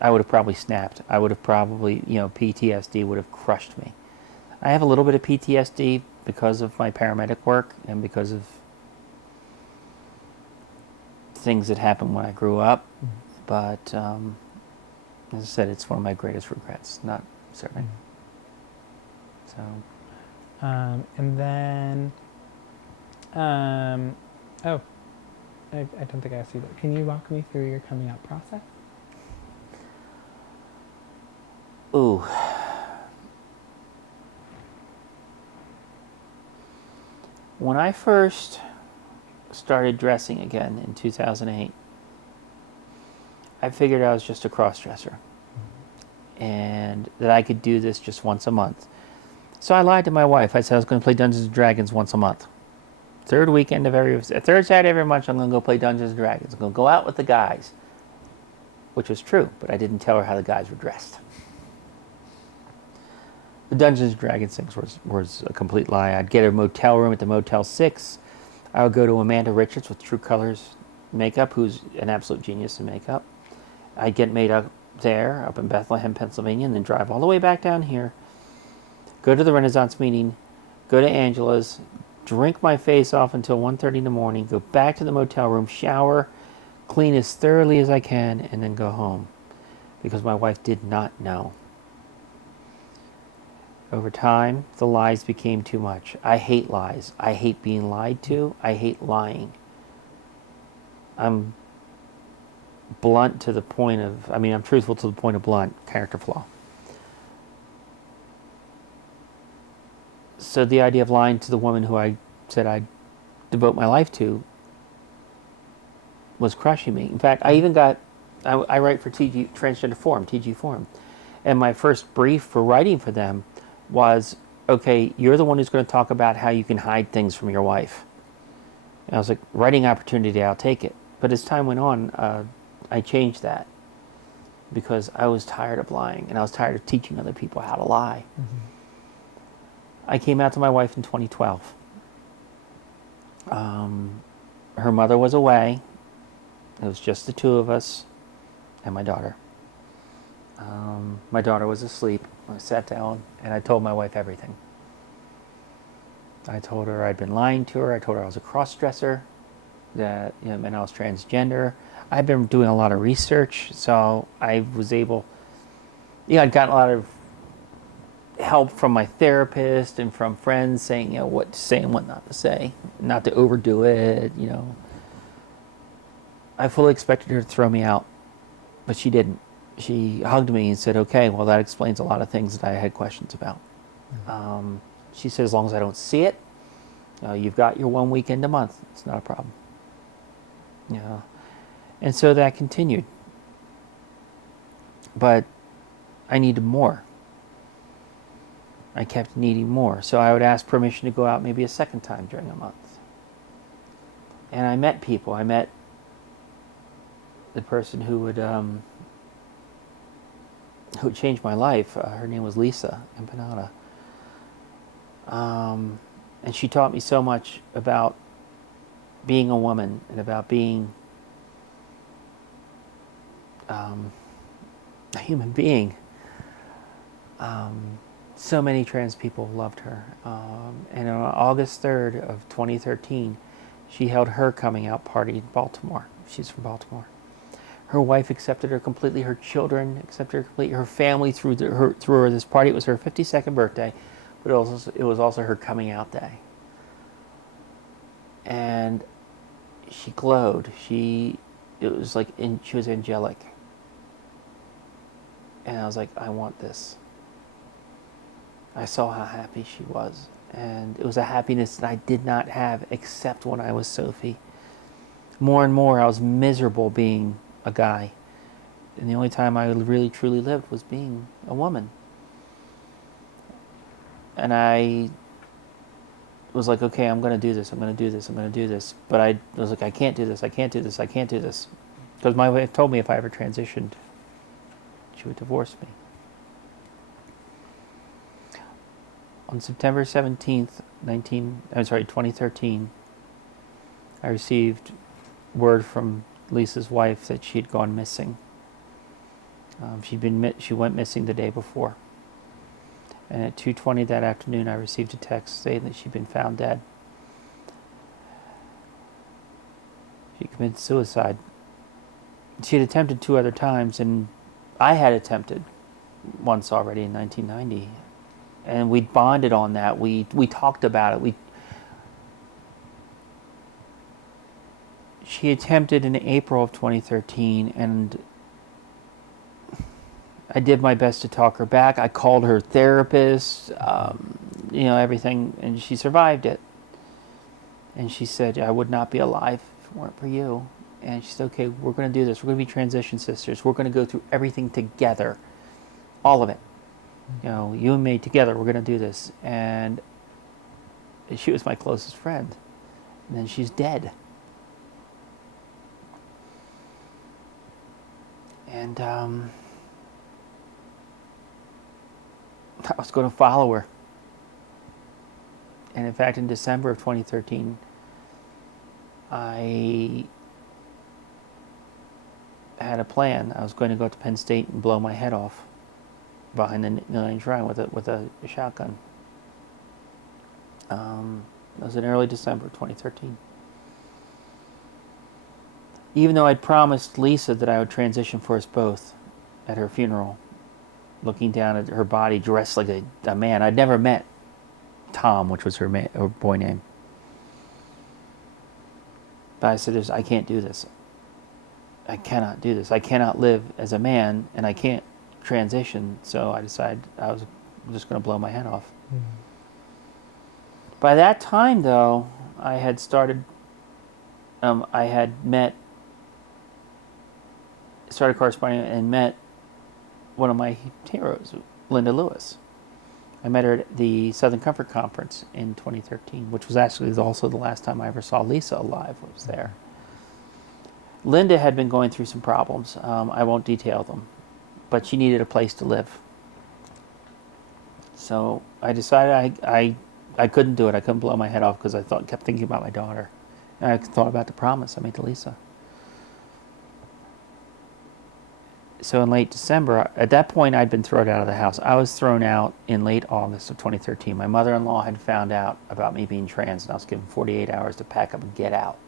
I would have probably snapped. I would have probably, PTSD would have crushed me. I have a little bit of PTSD because of my paramedic work and because of things that happened when I grew up. But as I said, it's one of my greatest regrets, not serving. So. And then, I don't think I asked you that. Can you walk me through your coming out process? Ooh. When I first started dressing again in 2008, I figured I was just a cross-dresser and that I could do this just once a month. So I lied to my wife. I said I was going to play Dungeons and Dragons once a month. Third Saturday every month, I'm going to go play Dungeons and Dragons. I'm going to go out with the guys, which was true, but I didn't tell her how the guys were dressed. The Dungeons and Dragons things was a complete lie. I'd get a motel room at the Motel 6. I would go to Amanda Richards with True Colors Makeup, who's an absolute genius in makeup. I'd get made up there, up in Bethlehem, Pennsylvania, and then drive all the way back down here, go to the Renaissance meeting, go to Angela's, drink my face off until 1:30 in the morning, go back to the motel room, shower, clean as thoroughly as I can, and then go home. Because my wife did not know. Over time, the lies became too much. I hate lies. I hate being lied to. I hate lying. I'm blunt to the point of, I'm truthful to the point of blunt, character flaw. So the idea of lying to the woman who I said I'd devote my life to was crushing me. In fact, I write for Transgender Forum, TG Forum. And my first brief for writing for them was, okay, you're the one who's going to talk about how you can hide things from your wife. And I was like, writing opportunity, I'll take it. But as time went on, I changed that because I was tired of lying and I was tired of teaching other people how to lie. Mm-hmm. I came out to my wife in 2012. Her mother was away. It was just the two of us and my daughter. My daughter was asleep. I sat down and I told my wife everything. I told her I'd been lying to her. I told her I was a cross-dresser, that and I was transgender. I've been doing a lot of research, so I was able. I'd gotten a lot of help from my therapist and from friends saying, what to say and what not to say, not to overdo it. I fully expected her to throw me out, but she didn't. She hugged me and said, okay, well, that explains a lot of things that I had questions about. Mm-hmm. She said, as long as I don't see it, you've got your 1 weekend a month. It's not a problem. And so that continued. But I needed more. I kept needing more. So I would ask permission to go out maybe a second time during a month. And I met people. I met the person who would changed my life. Her name was Lisa Empanada. And she taught me so much about being a woman and about being a human being. So many trans people loved her. And on August 3rd of 2013, she held her coming out party in Baltimore. She's from Baltimore. Her wife accepted her completely. Her children accepted her completely. Her family threw her this party. It was her 52nd birthday, but it was also her coming out day. And she glowed. She was angelic. And I was like, I want this. I saw how happy she was. And it was a happiness that I did not have except when I was Sophie. More and more, I was miserable being a guy. And the only time I really truly lived was being a woman. And I was like, okay, I'm going to do this. I'm going to do this. I'm going to do this. But I was like, I can't do this. I can't do this. I can't do this. Because my wife told me if I ever transitioned, she would divorce me. On September 17th, 2013, I received word from Lisa's wife that she had gone missing. She went missing the day before. And at 2:20 that afternoon, I received a text saying that she'd been found dead. She committed suicide. She had attempted 2 other times, and I had attempted once already in 1990. And we bonded on that. We talked about it. She attempted in April of 2013, and I did my best to talk her back. I called her therapist, everything, and she survived it. And she said, I would not be alive if it weren't for you. And she said, okay, we're going to do this. We're going to be transition sisters. We're going to go through everything together. All of it. You and me together, we're going to do this. And she was my closest friend. And then she's dead. And I was going to follow her. And in fact, in December of 2013, I had a plan. I was going to go to Penn State and blow my head off behind the Nine Shrine with a shotgun. That was in early December 2013. Even though I'd promised Lisa that I would transition for us both at her funeral, looking down at her body dressed like a man. I'd never met Tom, which was her boy name. But I said, I can't do this. I cannot do this. I cannot live as a man, and I can't transition. So I decided I was just going to blow my head off. Mm-hmm. By that time, though, I had started corresponding and met one of my heroes, Linda Lois. I met her at the Southern Comfort Conference in 2013, which was actually also the last time I ever saw Lisa alive. I was there. Linda had been going through some problems. I won't detail them, but she needed a place to live. So I decided I couldn't do it. I couldn't blow my head off because I kept thinking about my daughter. And I thought about the promise I made to Lisa. So in late December, at that point I'd been thrown out of the house. I was thrown out in late August of 2013. My mother-in-law had found out about me being trans, and I was given 48 hours to pack up and get out.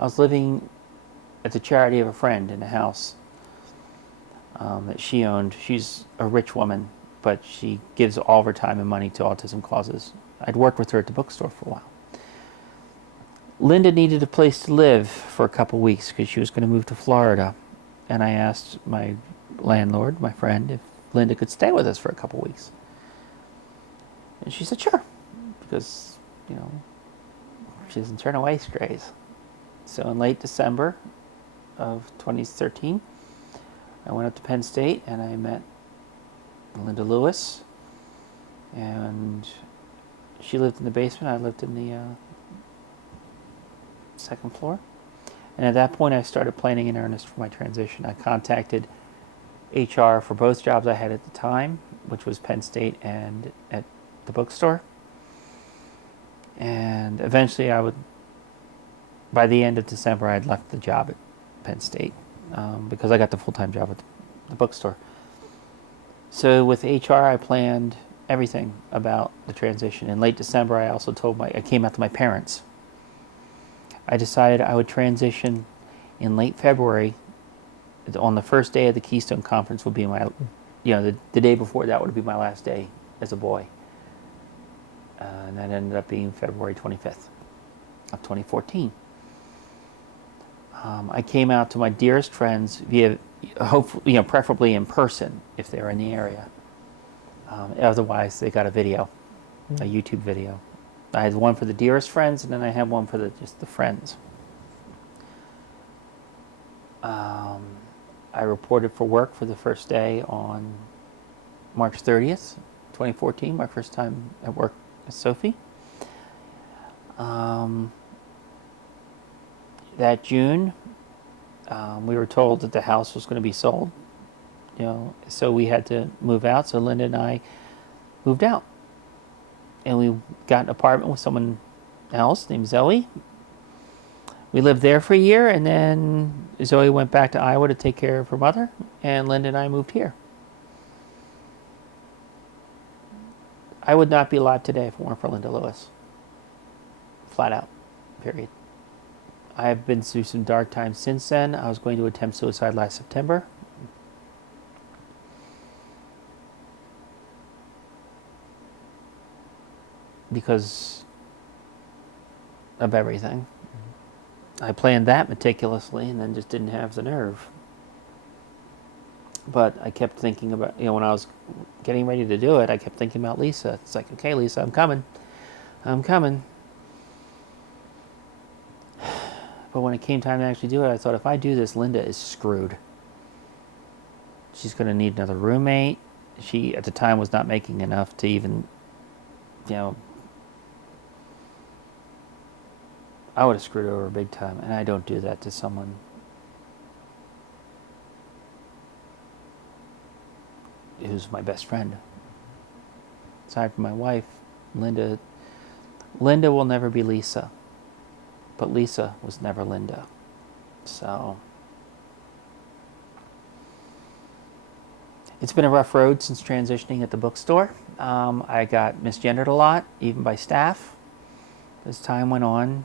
I was living at the charity of a friend in a house that she owned. She's a rich woman, but she gives all of her time and money to autism causes. I'd worked with her at the bookstore for a while. Linda needed a place to live for a couple weeks because she was going to move to Florida. And I asked my landlord, my friend, if Linda could stay with us for a couple weeks. And she said, sure, because, she doesn't turn away strays. So in late December of 2013, I went up to Penn State and I met Linda Lewis. And she lived in the basement. I lived in the second floor. And at that point, I started planning in earnest for my transition. I contacted HR for both jobs I had at the time, which was Penn State and at the bookstore. And eventually by the end of December, I had left the job at Penn State because I got the full-time job at the bookstore. So with HR, I planned everything about the transition. In late December, I came out to my parents. I decided I would transition in late February. On the first day of the Keystone Conference would be the day before that would be my last day as a boy. And that ended up being February 25th of 2014. I came out to my dearest friends via, hopefully, preferably in person if they were in the area. Otherwise, they got a video, a YouTube video. I had one for the dearest friends, and then I had one for just the friends. I reported for work for the first day on March 30th, 2014, my first time at work as Sophie. That June, we were told that the house was going to be sold, so we had to move out. So Linda and I moved out. And we got an apartment with someone else named Zoe. We lived there for a year, and then Zoe went back to Iowa to take care of her mother, and Linda and I moved here. I would not be alive today if it weren't for Linda Lewis. Flat out. Period. I have been through some dark times since then. I was going to attempt suicide last September. Because of everything. I planned that meticulously and then just didn't have the nerve. But I kept thinking about, when I was getting ready to do it, I kept thinking about Lisa. It's like, okay, Lisa, I'm coming. I'm coming. But when it came time to actually do it, I thought, if I do this, Linda is screwed. She's going to need another roommate. She, at the time, was not making enough to even, I would have screwed her over big time. And I don't do that to someone who's my best friend. Aside from my wife, Linda will never be Lisa. But Lisa was never Linda. So it's been a rough road since transitioning at the bookstore. I got misgendered a lot, even by staff. As time went on,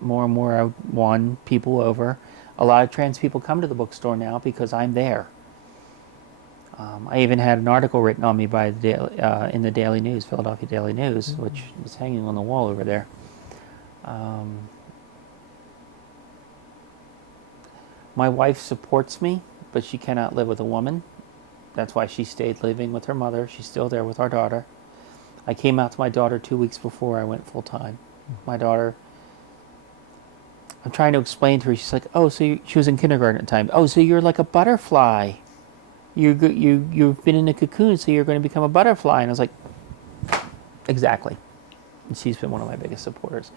more and more I won people over. A lot of trans people come to the bookstore now because I'm there. I even had an article written on me by in the Daily News, Philadelphia Daily News, which is hanging on the wall over there. My wife supports me, but she cannot live with a woman. That's why she stayed living with her mother. She's still there with our daughter. I came out to my daughter 2 weeks before I went full time. My daughter, I'm trying to explain to her. She's like, "Oh, so she was in kindergarten at the time. Oh, so you're like a butterfly. You've been in a cocoon, so you're going to become a butterfly." And I was like, exactly. And she's been one of my biggest supporters.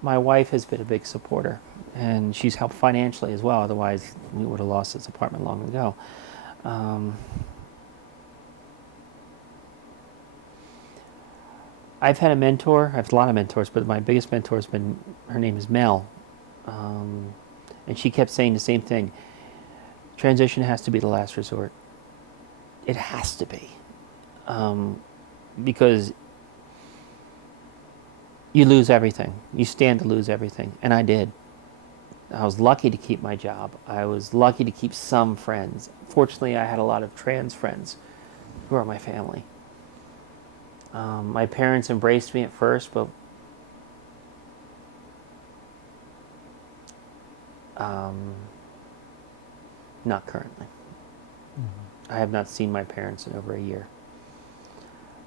My wife has been a big supporter, and she's helped financially as well. Otherwise, we would have lost this apartment long ago. I've had a mentor. I have a lot of mentors, but my biggest mentor has been, her name is Mel. And she kept saying the same thing. Transition has to be the last resort. It has to be. Because you lose everything. You stand to lose everything. And I did. I was lucky to keep my job. I was lucky to keep some friends. Fortunately, I had a lot of trans friends who are my family. My parents embraced me at first, but not currently. I have not seen my parents in over a year.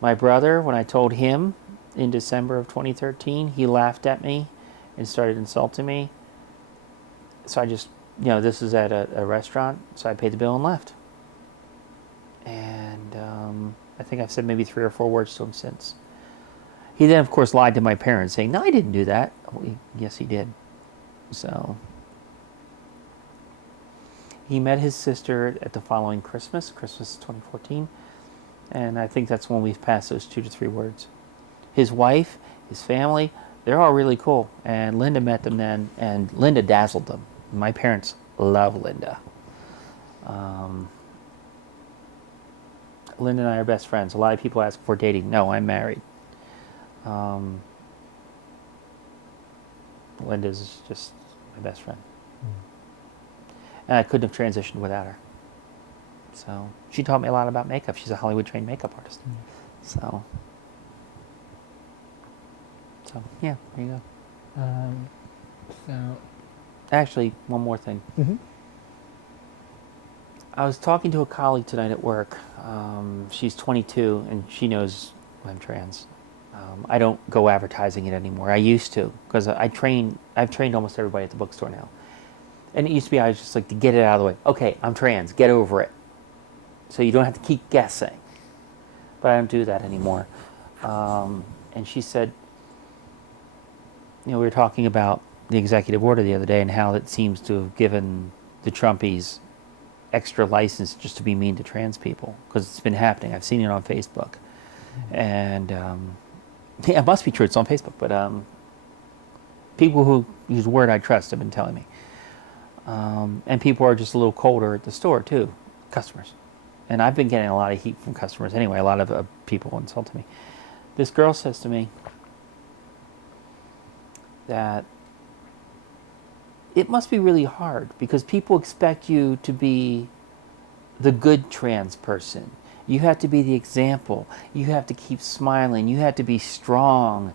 My brother, when I told him in December of 2013, he laughed at me and started insulting me. So I just, this is at a restaurant, so I paid the bill and left. And I think I've said maybe 3 or 4 words to him since. He then, of course, lied to my parents, saying, "No, I didn't do that." Yes, he did. So he met his sister at the following Christmas 2014, and I think that's when we've passed those 2 to 3 words. His wife, his family, they're all really cool. And Linda met them then, and Linda dazzled them. My parents love Linda. Linda and I are best friends. A lot of people ask if we're dating. No, I'm married. Linda's just my best friend. And I couldn't have transitioned without her. So she taught me a lot about makeup. She's a Hollywood trained makeup artist. So yeah, there you go. Actually, one more thing. I was talking to a colleague tonight at work. She's 22 and she knows I'm trans. I don't go advertising it anymore. I used to, because I've trained almost everybody at the bookstore now. And it used to be I was just like, to get it out of the way. Okay, I'm trans. Get over it. So you don't have to keep guessing. But I don't do that anymore. And she said, we were talking about the executive order the other day and how it seems to have given the Trumpies extra license just to be mean to trans people, because it's been happening. I've seen it on Facebook. And yeah, it must be true. It's on Facebook. But people whose word I trust have been telling me. And people are just a little colder at the store, too, customers. And I've been getting a lot of heat from customers anyway. A lot of people insulting me. This girl says to me that it must be really hard because people expect you to be the good trans person. You have to be the example. You have to keep smiling. You have to be strong.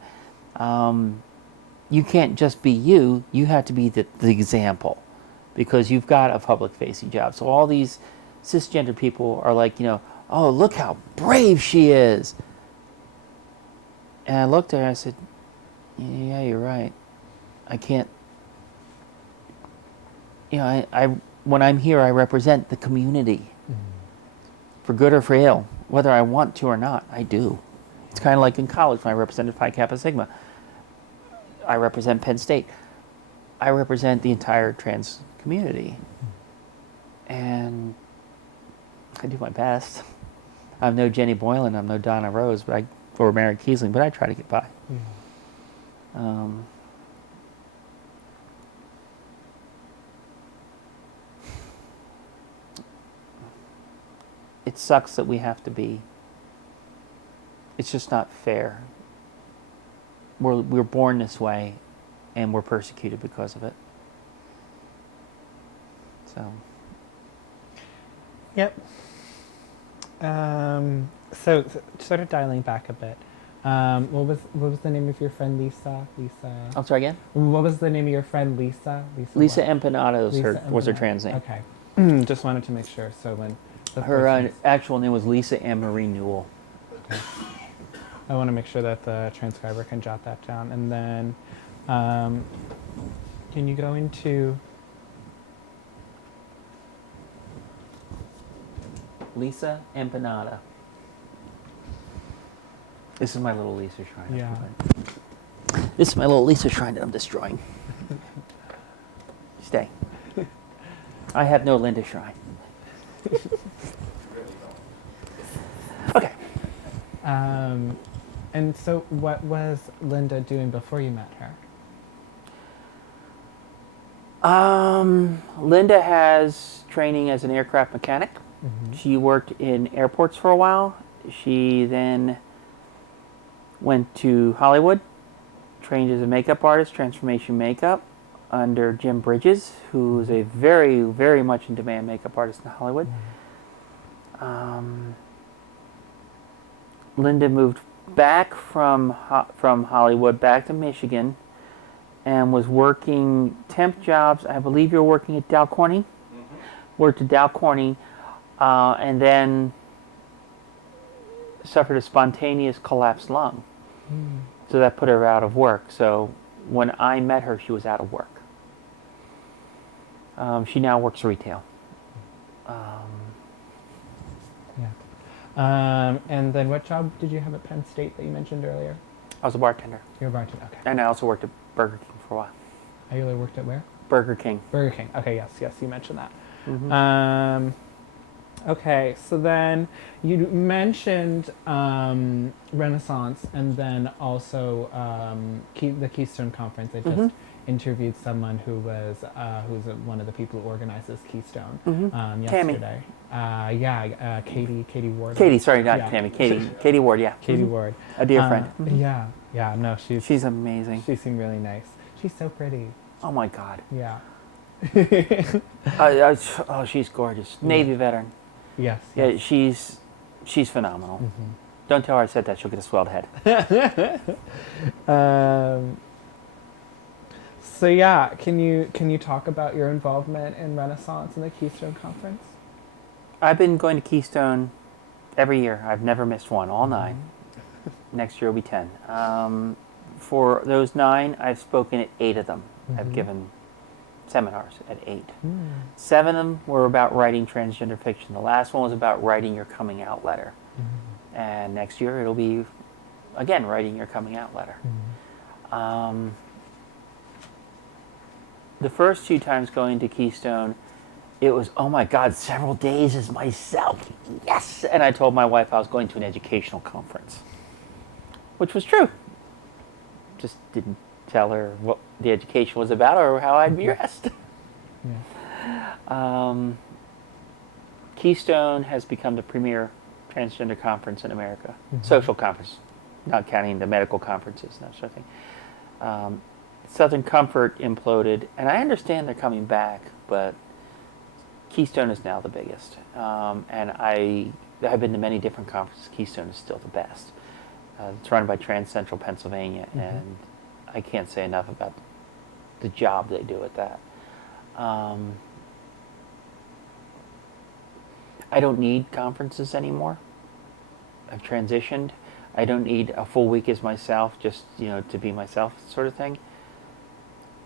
you can't just be you. You have to be the example, because you've got a public-facing job. So all these cisgender people are like, oh, look how brave she is. And I looked at her and I said, yeah, you're right. I can't, I when I'm here, I represent the community. For good or for ill, whether I want to or not, I do. It's kind of like in college when I represented Phi Kappa Sigma. I represent Penn State. I represent the entire trans community. And I do my best. I'm no Jenny Boylan, I'm no Donna Rose, or Mary Kiesling, but I try to get by. It sucks that we have to be. It's just not fair. We're born this way, and we're persecuted because of it. So. Yep. So sort of dialing back a bit. What was the name of your friend Lisa? I'm sorry again? What was the name of your friend Lisa? Lisa what? Empanados was her trans name. Okay. Just wanted to make sure. So when her actual name was Lisa Ann Marie Newell. Okay. I want to make sure that the transcriber can jot that down. And then, can you go into Lisa Empanada. This is my little Lisa shrine. Yeah. This is my little Lisa shrine that I'm destroying. Stay. I have no Linda shrine. Okay. And so what was Linda doing before you met her? Linda has training as an aircraft mechanic. Mm-hmm. She worked in airports for a while. She then went to Hollywood, trained as a makeup artist, transformation makeup, under Jim Bridges, who is a very, very much in demand makeup artist in Hollywood. Mm-hmm. Linda moved back from Hollywood back to Michigan and was working temp jobs. I believe you're working at Dow Corning. Mm-hmm. Worked at Dow Corning, and then suffered a spontaneous collapsed lung. Mm. So that put her out of work. So when I met her, she was out of work. She now works retail. And then what job did you have at Penn State that you mentioned earlier? I was a bartender. You were a bartender, okay. And I also worked at Burger King for a while. You worked at where? Burger King. Burger King. Okay, yes, you mentioned that. Mm-hmm. Okay, so then you mentioned Renaissance, and then also the Keystone Conference. I just interviewed someone who was who's one of the people who organizes Keystone yesterday. Katie Ward. Katie Ward, yeah. Katie Ward. A dear friend. Yeah, no, she's amazing. She seemed really nice. She's so pretty. Oh my God. Yeah. She's gorgeous. Navy veteran. Yes. Yeah, she's phenomenal. Mm-hmm. Don't tell her I said that; she'll get a swelled head. So yeah, can you talk about your involvement in Renaissance and the Keystone Conference? I've been going to Keystone every year. I've never missed one, all 9. Next year will be 10. For those 9, I've spoken at 8 of them. Mm-hmm. I've given seminars at 8. 7 of them were about writing transgender fiction. The last one was about writing your coming out letter. And next year it'll be, again, writing your coming out letter. The first 2 times going to Keystone, it was, oh my God, several days as myself. Yes! And I told my wife I was going to an educational conference, which was true. Just didn't tell her what the education was about or how I'd be dressed. Keystone has become the premier transgender conference in America. Social conference, not counting the medical conferences and that sort of thing. Southern Comfort imploded, and I understand they're coming back, but Keystone is now the biggest. And I've been to many different conferences. Keystone is still the best. It's run by Trans Central Pennsylvania, and I can't say enough about the job they do at that. I don't need conferences anymore. I've transitioned. I don't need a full week as myself, just to be myself, sort of thing.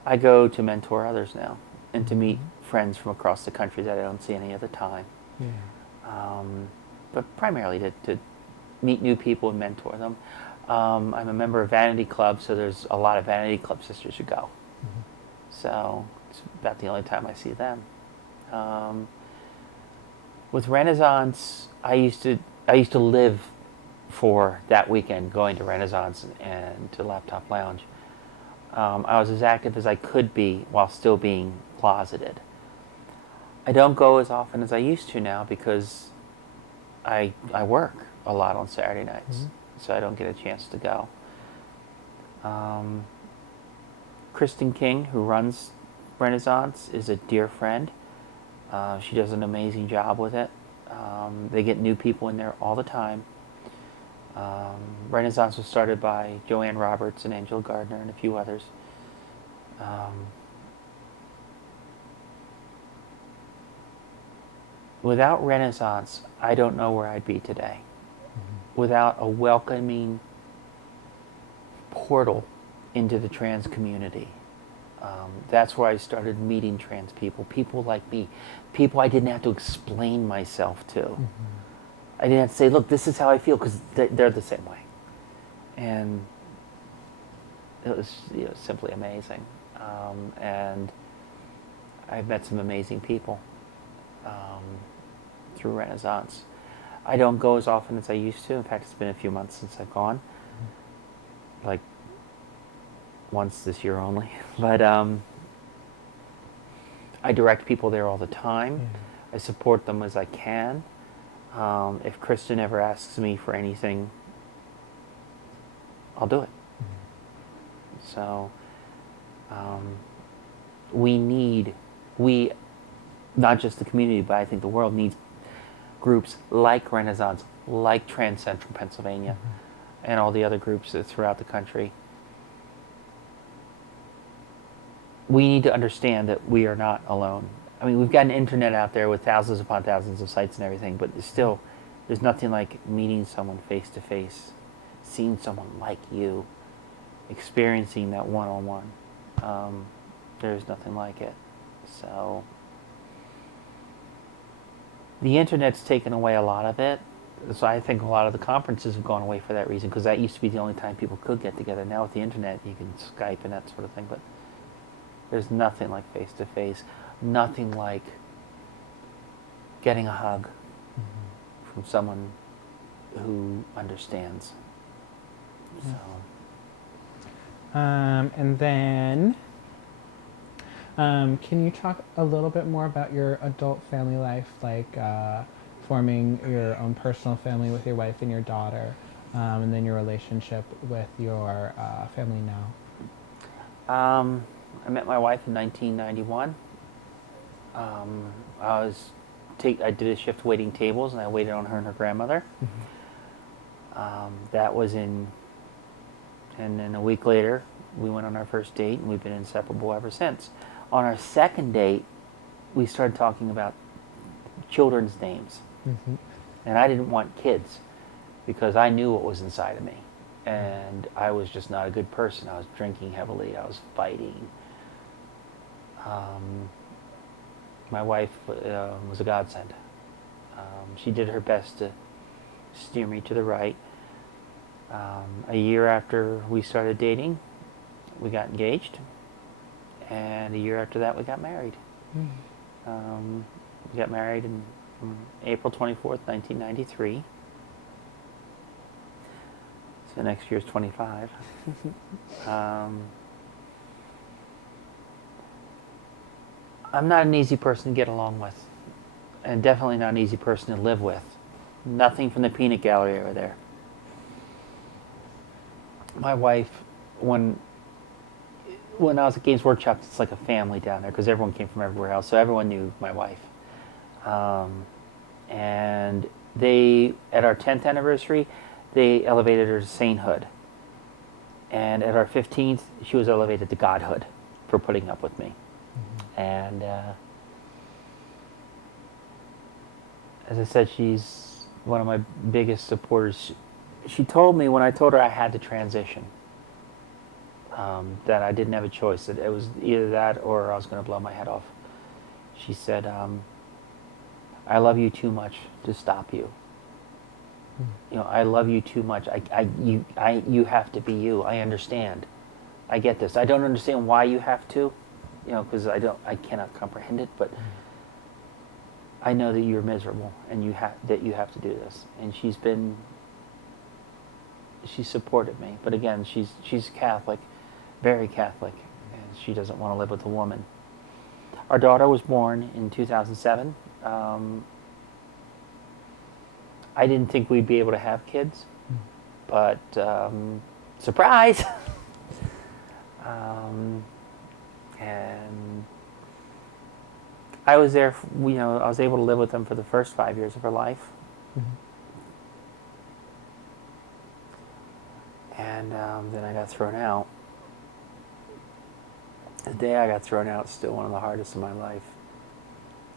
I go to mentor others now, and to meet friends from across the country that I don't see any other time. Yeah. But primarily to meet new people and mentor them. I'm a member of Vanity Club, so there's a lot of Vanity Club sisters who go. So it's about the only time I see them. With Renaissance, I used to live for that weekend, going to Renaissance and to Laptop Lounge. I was as active as I could be while still being closeted. I don't go as often as I used to now because I work a lot on Saturday nights, so I don't get a chance to go. Kristen King, who runs Renaissance, is a dear friend. She does an amazing job with it. They get new people in there all the time. Renaissance was started by Joanne Roberts and Angela Gardner and a few others. Without Renaissance, I don't know where I'd be today. Without a welcoming portal into the trans community. That's where I started meeting trans people, people like me, people I didn't have to explain myself to. I didn't have to say, look, this is how I feel, because they're the same way. And it was simply amazing. And I've met some amazing people through Renaissance. I don't go as often as I used to. In fact, it's been a few months since I've gone. Like once this year only. But I direct people there all the time. I support them as I can. If Kristen ever asks me for anything, I'll do it. So we, not just the community, but I think the world needs groups like Renaissance, like Trans Central Pennsylvania, and all the other groups throughout the country. We need to understand that we are not alone. I mean, we've got an internet out there with thousands upon thousands of sites and everything, but still, there's nothing like meeting someone face to face, seeing someone like you, experiencing that one-on-one. There's nothing like it. So the internet's taken away a lot of it. So I think a lot of the conferences have gone away for that reason, because that used to be the only time people could get together. Now with the internet, you can Skype and that sort of thing, but there's nothing like face-to-face, nothing like getting a hug from someone who understands. So. And then, can you talk a little bit more about your adult family life, like forming your own personal family with your wife and your daughter, and then your relationship with your family now? I met my wife in 1991. I did a shift waiting tables, and I waited on her and her grandmother. That was and then a week later, we went on our first date, and we've been inseparable ever since. On our second date, we started talking about children's names. And I didn't want kids, because I knew what was inside of me. And I was just not a good person. I was drinking heavily. I was fighting. My wife was a godsend. She did her best to steer me to the right. A year after we started dating, we got engaged. And a year after that, we got married. We got married on April 24th, 1993. So next year's 25. I'm not an easy person to get along with, and definitely not an easy person to live with. Nothing from the peanut gallery over there. My wife, when I was at Games Workshop, it's like a family down there, because everyone came from everywhere else, so everyone knew my wife. And they, at our 10th anniversary, they elevated her to sainthood. And at our 15th, she was elevated to godhood for putting up with me. And as I said, she's one of my biggest supporters. She told me when I told her I had to transition, that I didn't have a choice, that it was either that or I was going to blow my head off. She said, I love you too much to stop you. You know, I love you too much. You have to be you. I understand. I get this. I don't understand why you have to, you know, because I cannot comprehend it, but I know that you're miserable and that you have to do this. And she supported me. But again, she's Catholic, very Catholic, and she doesn't want to live with a woman. Our daughter was born in 2007. I didn't think we'd be able to have kids, but surprise! And I was there, you know, I was able to live with them for the first 5 years of her life. And then I got thrown out. The day I got thrown out is still one of the hardest in my life.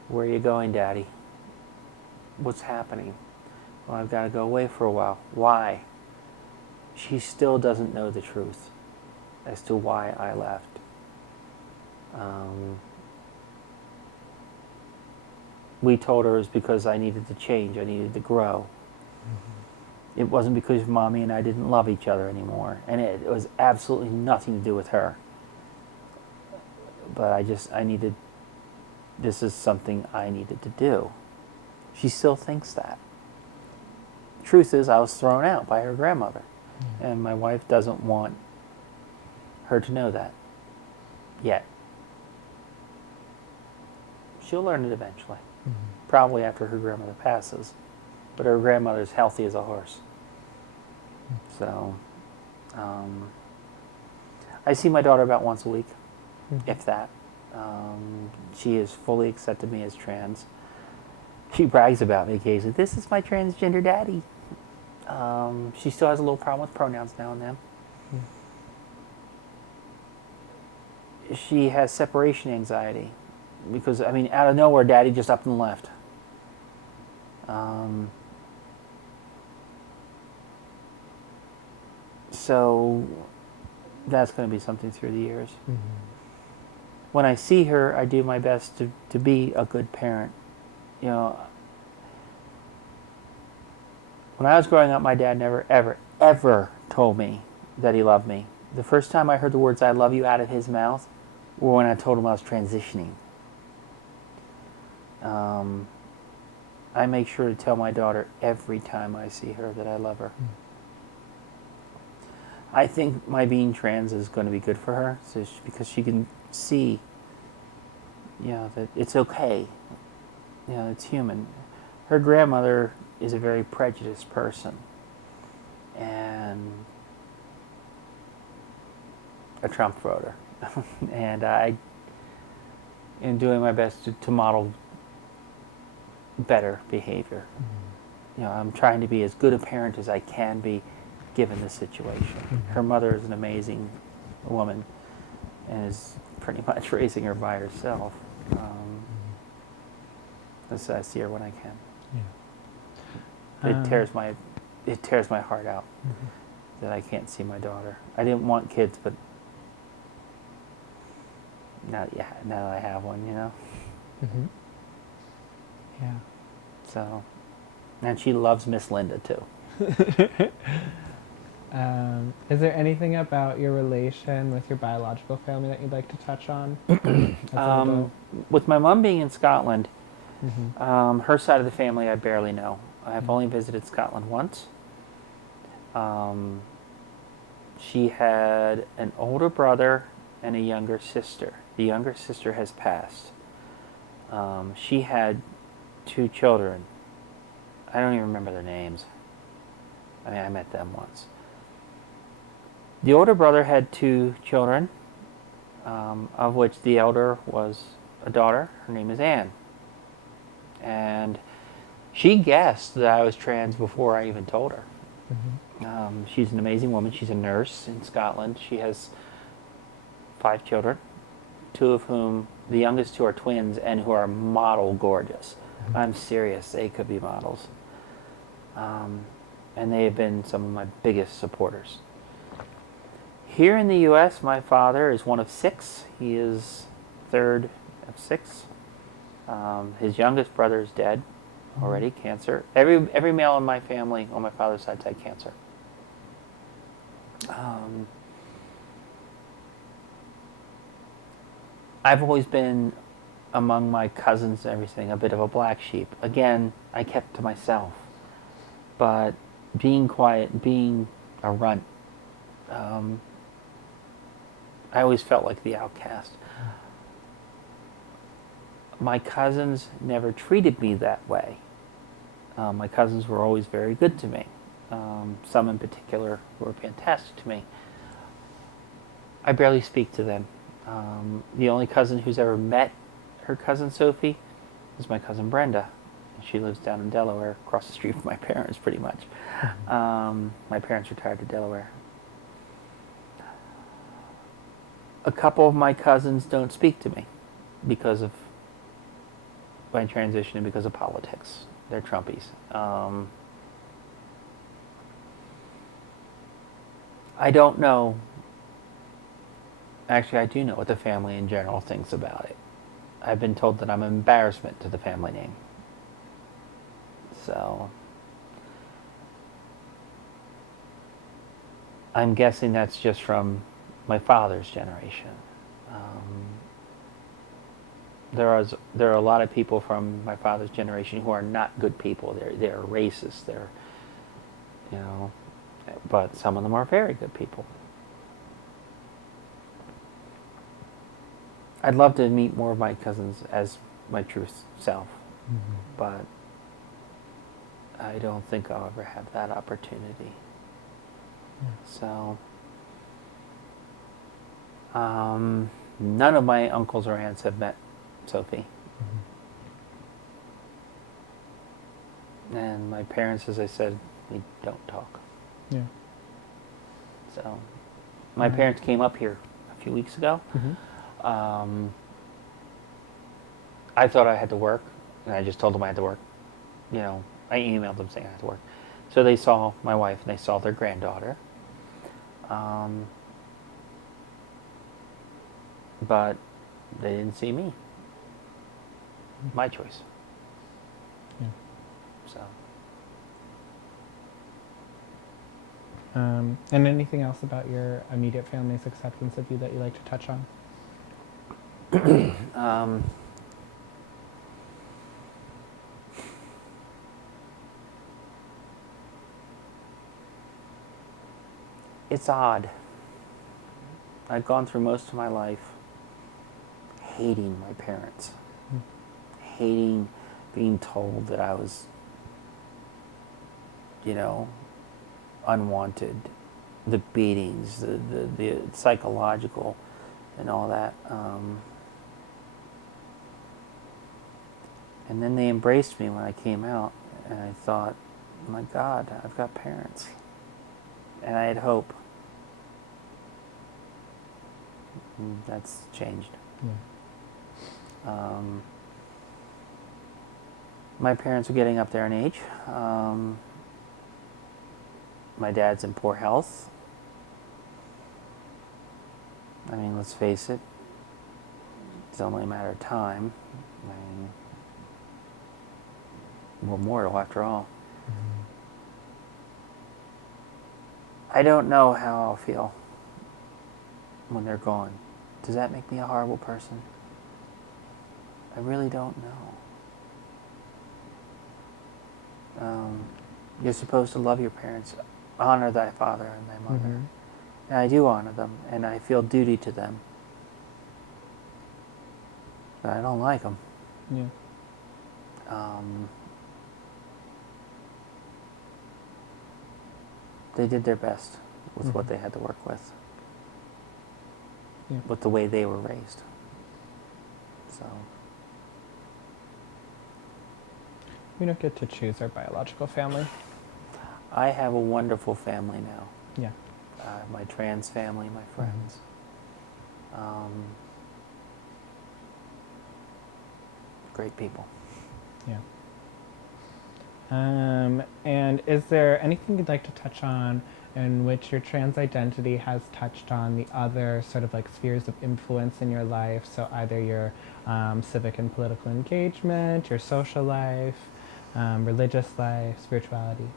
Where are you going, Daddy? What's happening? Well, I've got to go away for a while. Why? She still doesn't know the truth as to why I left. We told her it was because I needed to change. I needed to grow. It wasn't because Mommy and I didn't love each other anymore. And it was absolutely nothing to do with her. But this is something I needed to do. She still thinks that. Truth is, I was thrown out by her grandmother. And my wife doesn't want her to know that yet. She'll learn it eventually. Probably after her grandmother passes. But her grandmother's healthy as a horse. So, I see my daughter about once a week, if that. She has fully accepted me as trans. She brags about me occasionally. This is my transgender daddy. She still has a little problem with pronouns now and then. She has separation anxiety because, I mean, out of nowhere, Daddy just up and left. So that's going to be something through the years. When I see her, I do my best to be a good parent. You know, when I was growing up, my dad never, ever, ever told me that he loved me. The first time I heard the words "I love you" out of his mouth were when I told him I was transitioning. I make sure to tell my daughter every time I see her that I love her. I think my being trans is going to be good for her, because she can see, you know, that it's okay. You know, it's human. Her grandmother is a very prejudiced person, and a Trump voter. And I am doing my best to model better behavior. You know, I'm trying to be as good a parent as I can be given the situation. Her mother is an amazing woman and is pretty much raising her by herself. So I see her when I can. It tears my heart out that I can't see my daughter. I didn't want kids, but now that I have one, you know. Yeah. So, and she loves Miss Linda too. Is there anything about your relation with your biological family that you'd like to touch on? With my mom being in Scotland, her side of the family I barely know. I've only visited Scotland once. She had an older brother and a younger sister. The younger sister has passed. She had 2 children. I don't even remember their names. I mean, I met them once. The older brother had 2 children, of which the elder was a daughter. Her name is Anne. And she guessed that I was trans before I even told her. She's an amazing woman. She's a nurse in Scotland. She has 5 children, 2 of whom, the youngest 2 are twins and who are model gorgeous. I'm serious, they could be models. And they have been some of my biggest supporters. Here in the U.S., my father is one of 6. He is third of 6. His youngest brother is dead already, cancer. Every male in my family on my father's side had cancer. I've always been, among my cousins and everything, a bit of a black sheep. Again, I kept to myself. But being quiet, being a runt, I always felt like the outcast. My cousins never treated me that way. My cousins were always very good to me. Some in particular were fantastic to me. I barely speak to them. The only cousin who's ever met her cousin Sophie is my cousin Brenda. She lives down in Delaware, across the street from my parents, pretty much. My parents retired to Delaware. A couple of my cousins don't speak to me because of my transition and because of politics. They're Trumpies. I don't know. Actually, I do know what the family in general thinks about it. I've been told that I'm an embarrassment to the family name. So, I'm guessing that's just from my father's generation. There are a lot of people from my father's generation who are not good people. They're racist. But some of them are very good people. I'd love to meet more of my cousins as my true self, but I don't think I'll ever have that opportunity. So, none of my uncles or aunts have met Sophie. And my parents, as I said, we don't talk. Yeah. So, my parents came up here a few weeks ago. I thought I had to work, and I just told them I had to work. I emailed them saying I had to work. So they saw my wife, and they saw their granddaughter. But they didn't see me. My choice. Yeah. So. And anything else about your immediate family's acceptance of you that you'd like to touch on? It's odd. I've gone through most of my life hating my parents. Hating being told that I was, unwanted. The beatings, the psychological and all that. And then they embraced me when I came out, and I thought, my God, I've got parents. And I had hope. And that's changed. Yeah. My parents are getting up there in age. My dad's in poor health. I mean, let's face it, it's only a matter of time. We're mortal after all. I don't know how I'll feel when they're gone. Does that make me a horrible person? I really don't know. You're supposed to love your parents, honor thy father and thy mother. And I do honor them, and I feel duty to them. But I don't like them. Yeah. They did their best with what they had to work with. Yeah. With the way they were raised. So. We don't get to choose our biological family. I have a wonderful family now. Yeah. My trans family, my friends. Great people. Yeah. And is there anything you'd like to touch on in which your trans identity has touched on the other sort of like spheres of influence in your life? So either your civic and political engagement, your social life, religious life, spirituality.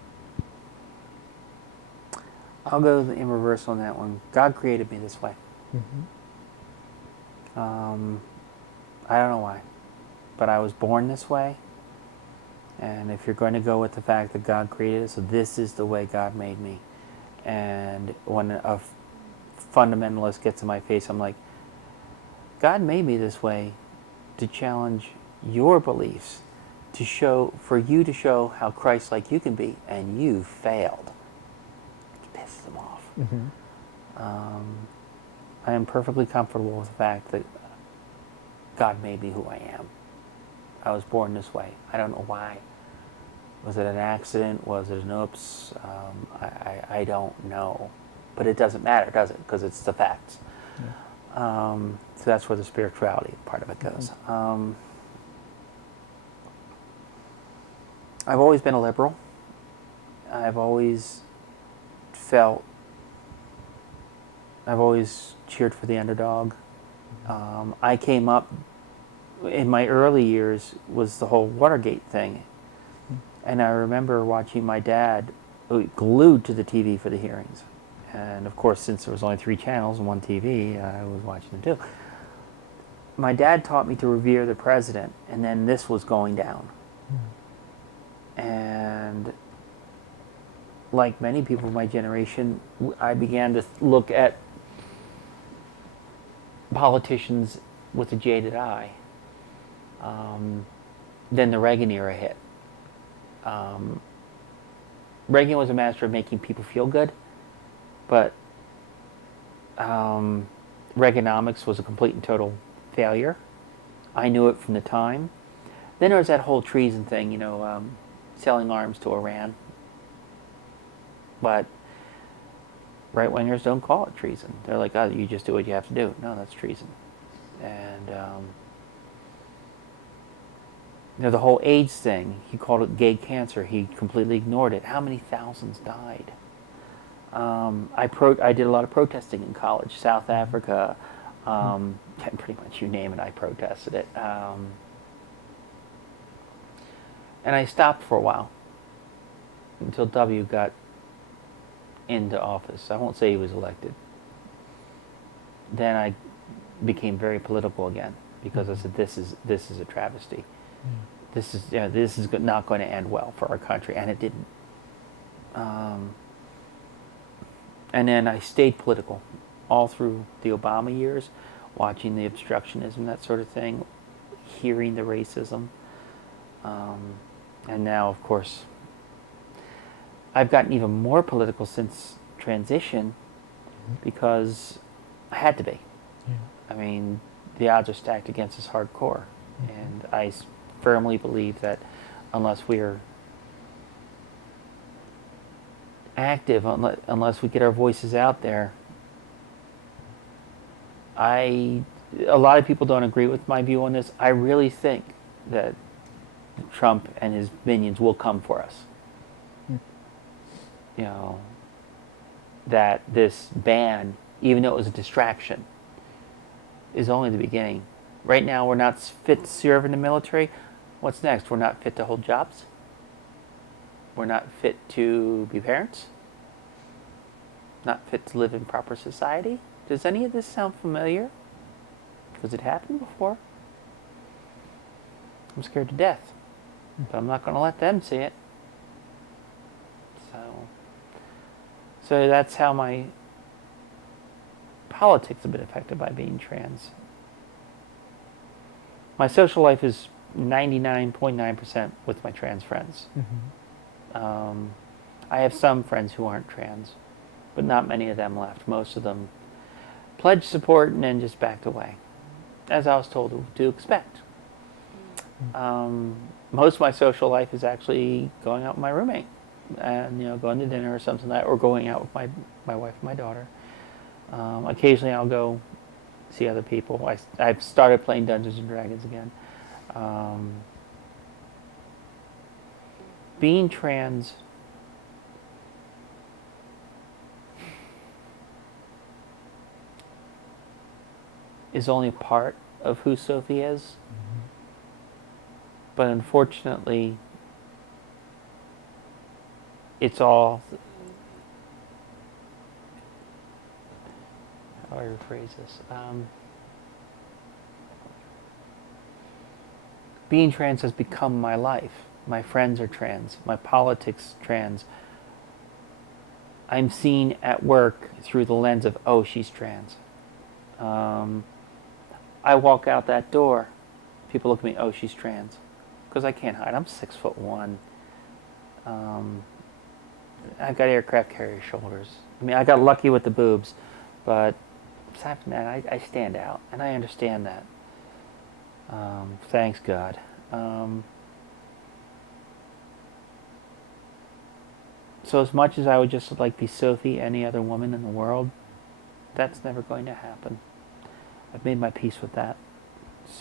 I'll go in reverse on that one. God created me this way. Mm-hmm. I don't know why, but I was born this way. And if you're going to go with the fact that God created it, so this is the way God made me. And when a fundamentalist gets in my face, I'm like, God made me this way to challenge your beliefs, to show, for you to show how Christ-like you can be, and you failed. It pisses them off. Mm-hmm. I am perfectly comfortable with the fact that God made me who I am. I was born this way. I don't know why. Was it an accident? Was it an oops? I don't know. But it doesn't matter, does it? Because it's the facts. Yeah. So that's where the spirituality part of it goes. Mm-hmm. I've always been a liberal. I've always cheered for the underdog. I came up, in my early years, was the whole Watergate thing. And I remember watching my dad glued to the TV for the hearings. And of course, since there was only 3 channels and 1 TV, I was watching them too. My dad taught me to revere the president, and then this was going down. And like many people of my generation, I began to look at politicians with a jaded eye. Then the Reagan era hit. Reagan was a master of making people feel good, but Reaganomics was a complete and total failure. I knew it from the time. Then there was that whole treason thing, selling arms to Iran. But right-wingers don't call it treason. They're like, oh, you just do what you have to do. No, that's treason. And the whole AIDS thing, he called it gay cancer. He completely ignored it. How many thousands died? I did a lot of protesting in college. South Africa, pretty much you name it, I protested it. And I stopped for a while until W got into office. I won't say he was elected. Then I became very political again because I said, this is a travesty. This is not going to end well for our country, and it didn't. And then I stayed political all through the Obama years, watching the obstructionism, that sort of thing, hearing the racism. And now, of course, I've gotten even more political since transition because I had to be. Yeah. I mean, the odds are stacked against us hardcore. And I firmly believe that unless we're active, unless we get our voices out there, a lot of people don't agree with my view on this. I really think that Trump and his minions will come for us. That this ban, even though it was a distraction, is only the beginning. Right now, we're not fit to serve in the military. What's next? We're not fit to hold jobs. We're not fit to be parents. Not fit to live in proper society. Does any of this sound familiar? Because it happened before. I'm scared to death. But I'm not going to let them see it. So that's how my politics have been affected by being trans. My social life is 99.9% with my trans friends. I have some friends who aren't trans, but not many of them left. Most of them pledged support and then just backed away, as I was told to expect. Most of my social life is actually going out with my roommate. and going to dinner or something like that, or going out with my wife and my daughter. Occasionally, I'll go see other people. I've started playing Dungeons and Dragons again. Being trans is only a part of who Sophie is. But unfortunately, it's all, how do I rephrase this? Being trans has become my life. My friends are trans. My politics trans. I'm seen at work through the lens of, oh, she's trans. I walk out that door, people look at me, oh, she's trans. Because I can't hide. I'm 6'1". I've got aircraft carrier shoulders. I mean, I got lucky with the boobs, but aside from that, I stand out, and I understand that. Thanks God. So as much as I would just like be Sophie, any other woman in the world, that's never going to happen. I've made my peace with that.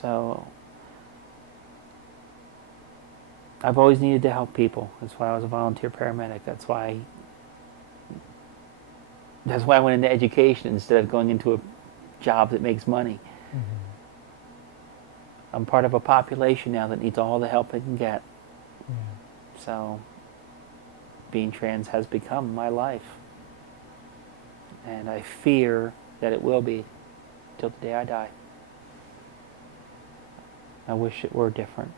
So I've always needed to help people. That's why I was a volunteer paramedic. That's why I went into education instead of going into a job that makes money. I'm part of a population now that needs all the help it can get. So being trans has become my life. And I fear that it will be till the day I die. I wish it were different.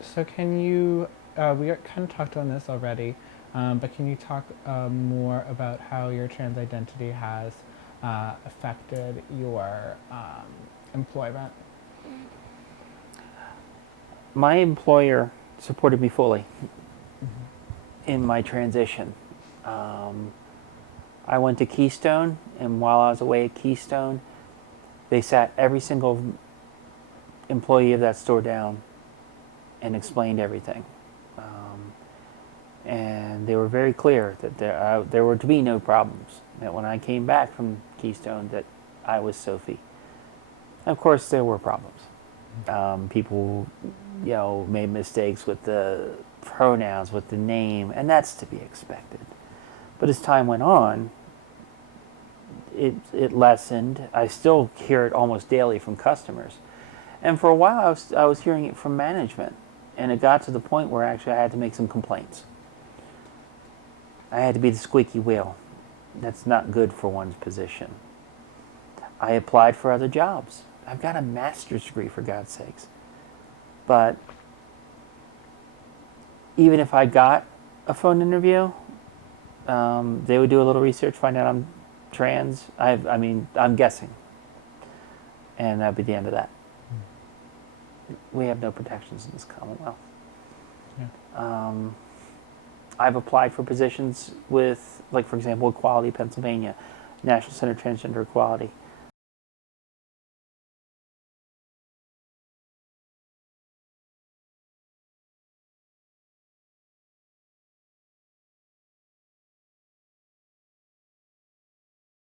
So can you, we kind of talked on this already, but can you talk more about how your trans identity has affected your employment? My employer supported me fully in my transition. I went to Keystone, and while I was away at Keystone, they sat every single employee of that store down and explained everything. And they were very clear that there were to be no problems. That when I came back from Keystone, that I was Sophie. Of course, there were problems. People, made mistakes with the pronouns, with the name, and that's to be expected. But as time went on, it lessened. I still hear it almost daily from customers. And for a while, I was hearing it from management. And it got to the point where actually I had to make some complaints. I had to be the squeaky wheel. That's not good for one's position. I applied for other jobs. I've got a master's degree, for God's sakes. But even if I got a phone interview, they would do a little research, find out I'm trans. I'm guessing. And that'd be the end of that. We have no protections in this Commonwealth. I've applied for positions with, like, for example, Equality Pennsylvania, National Center Transgender Equality.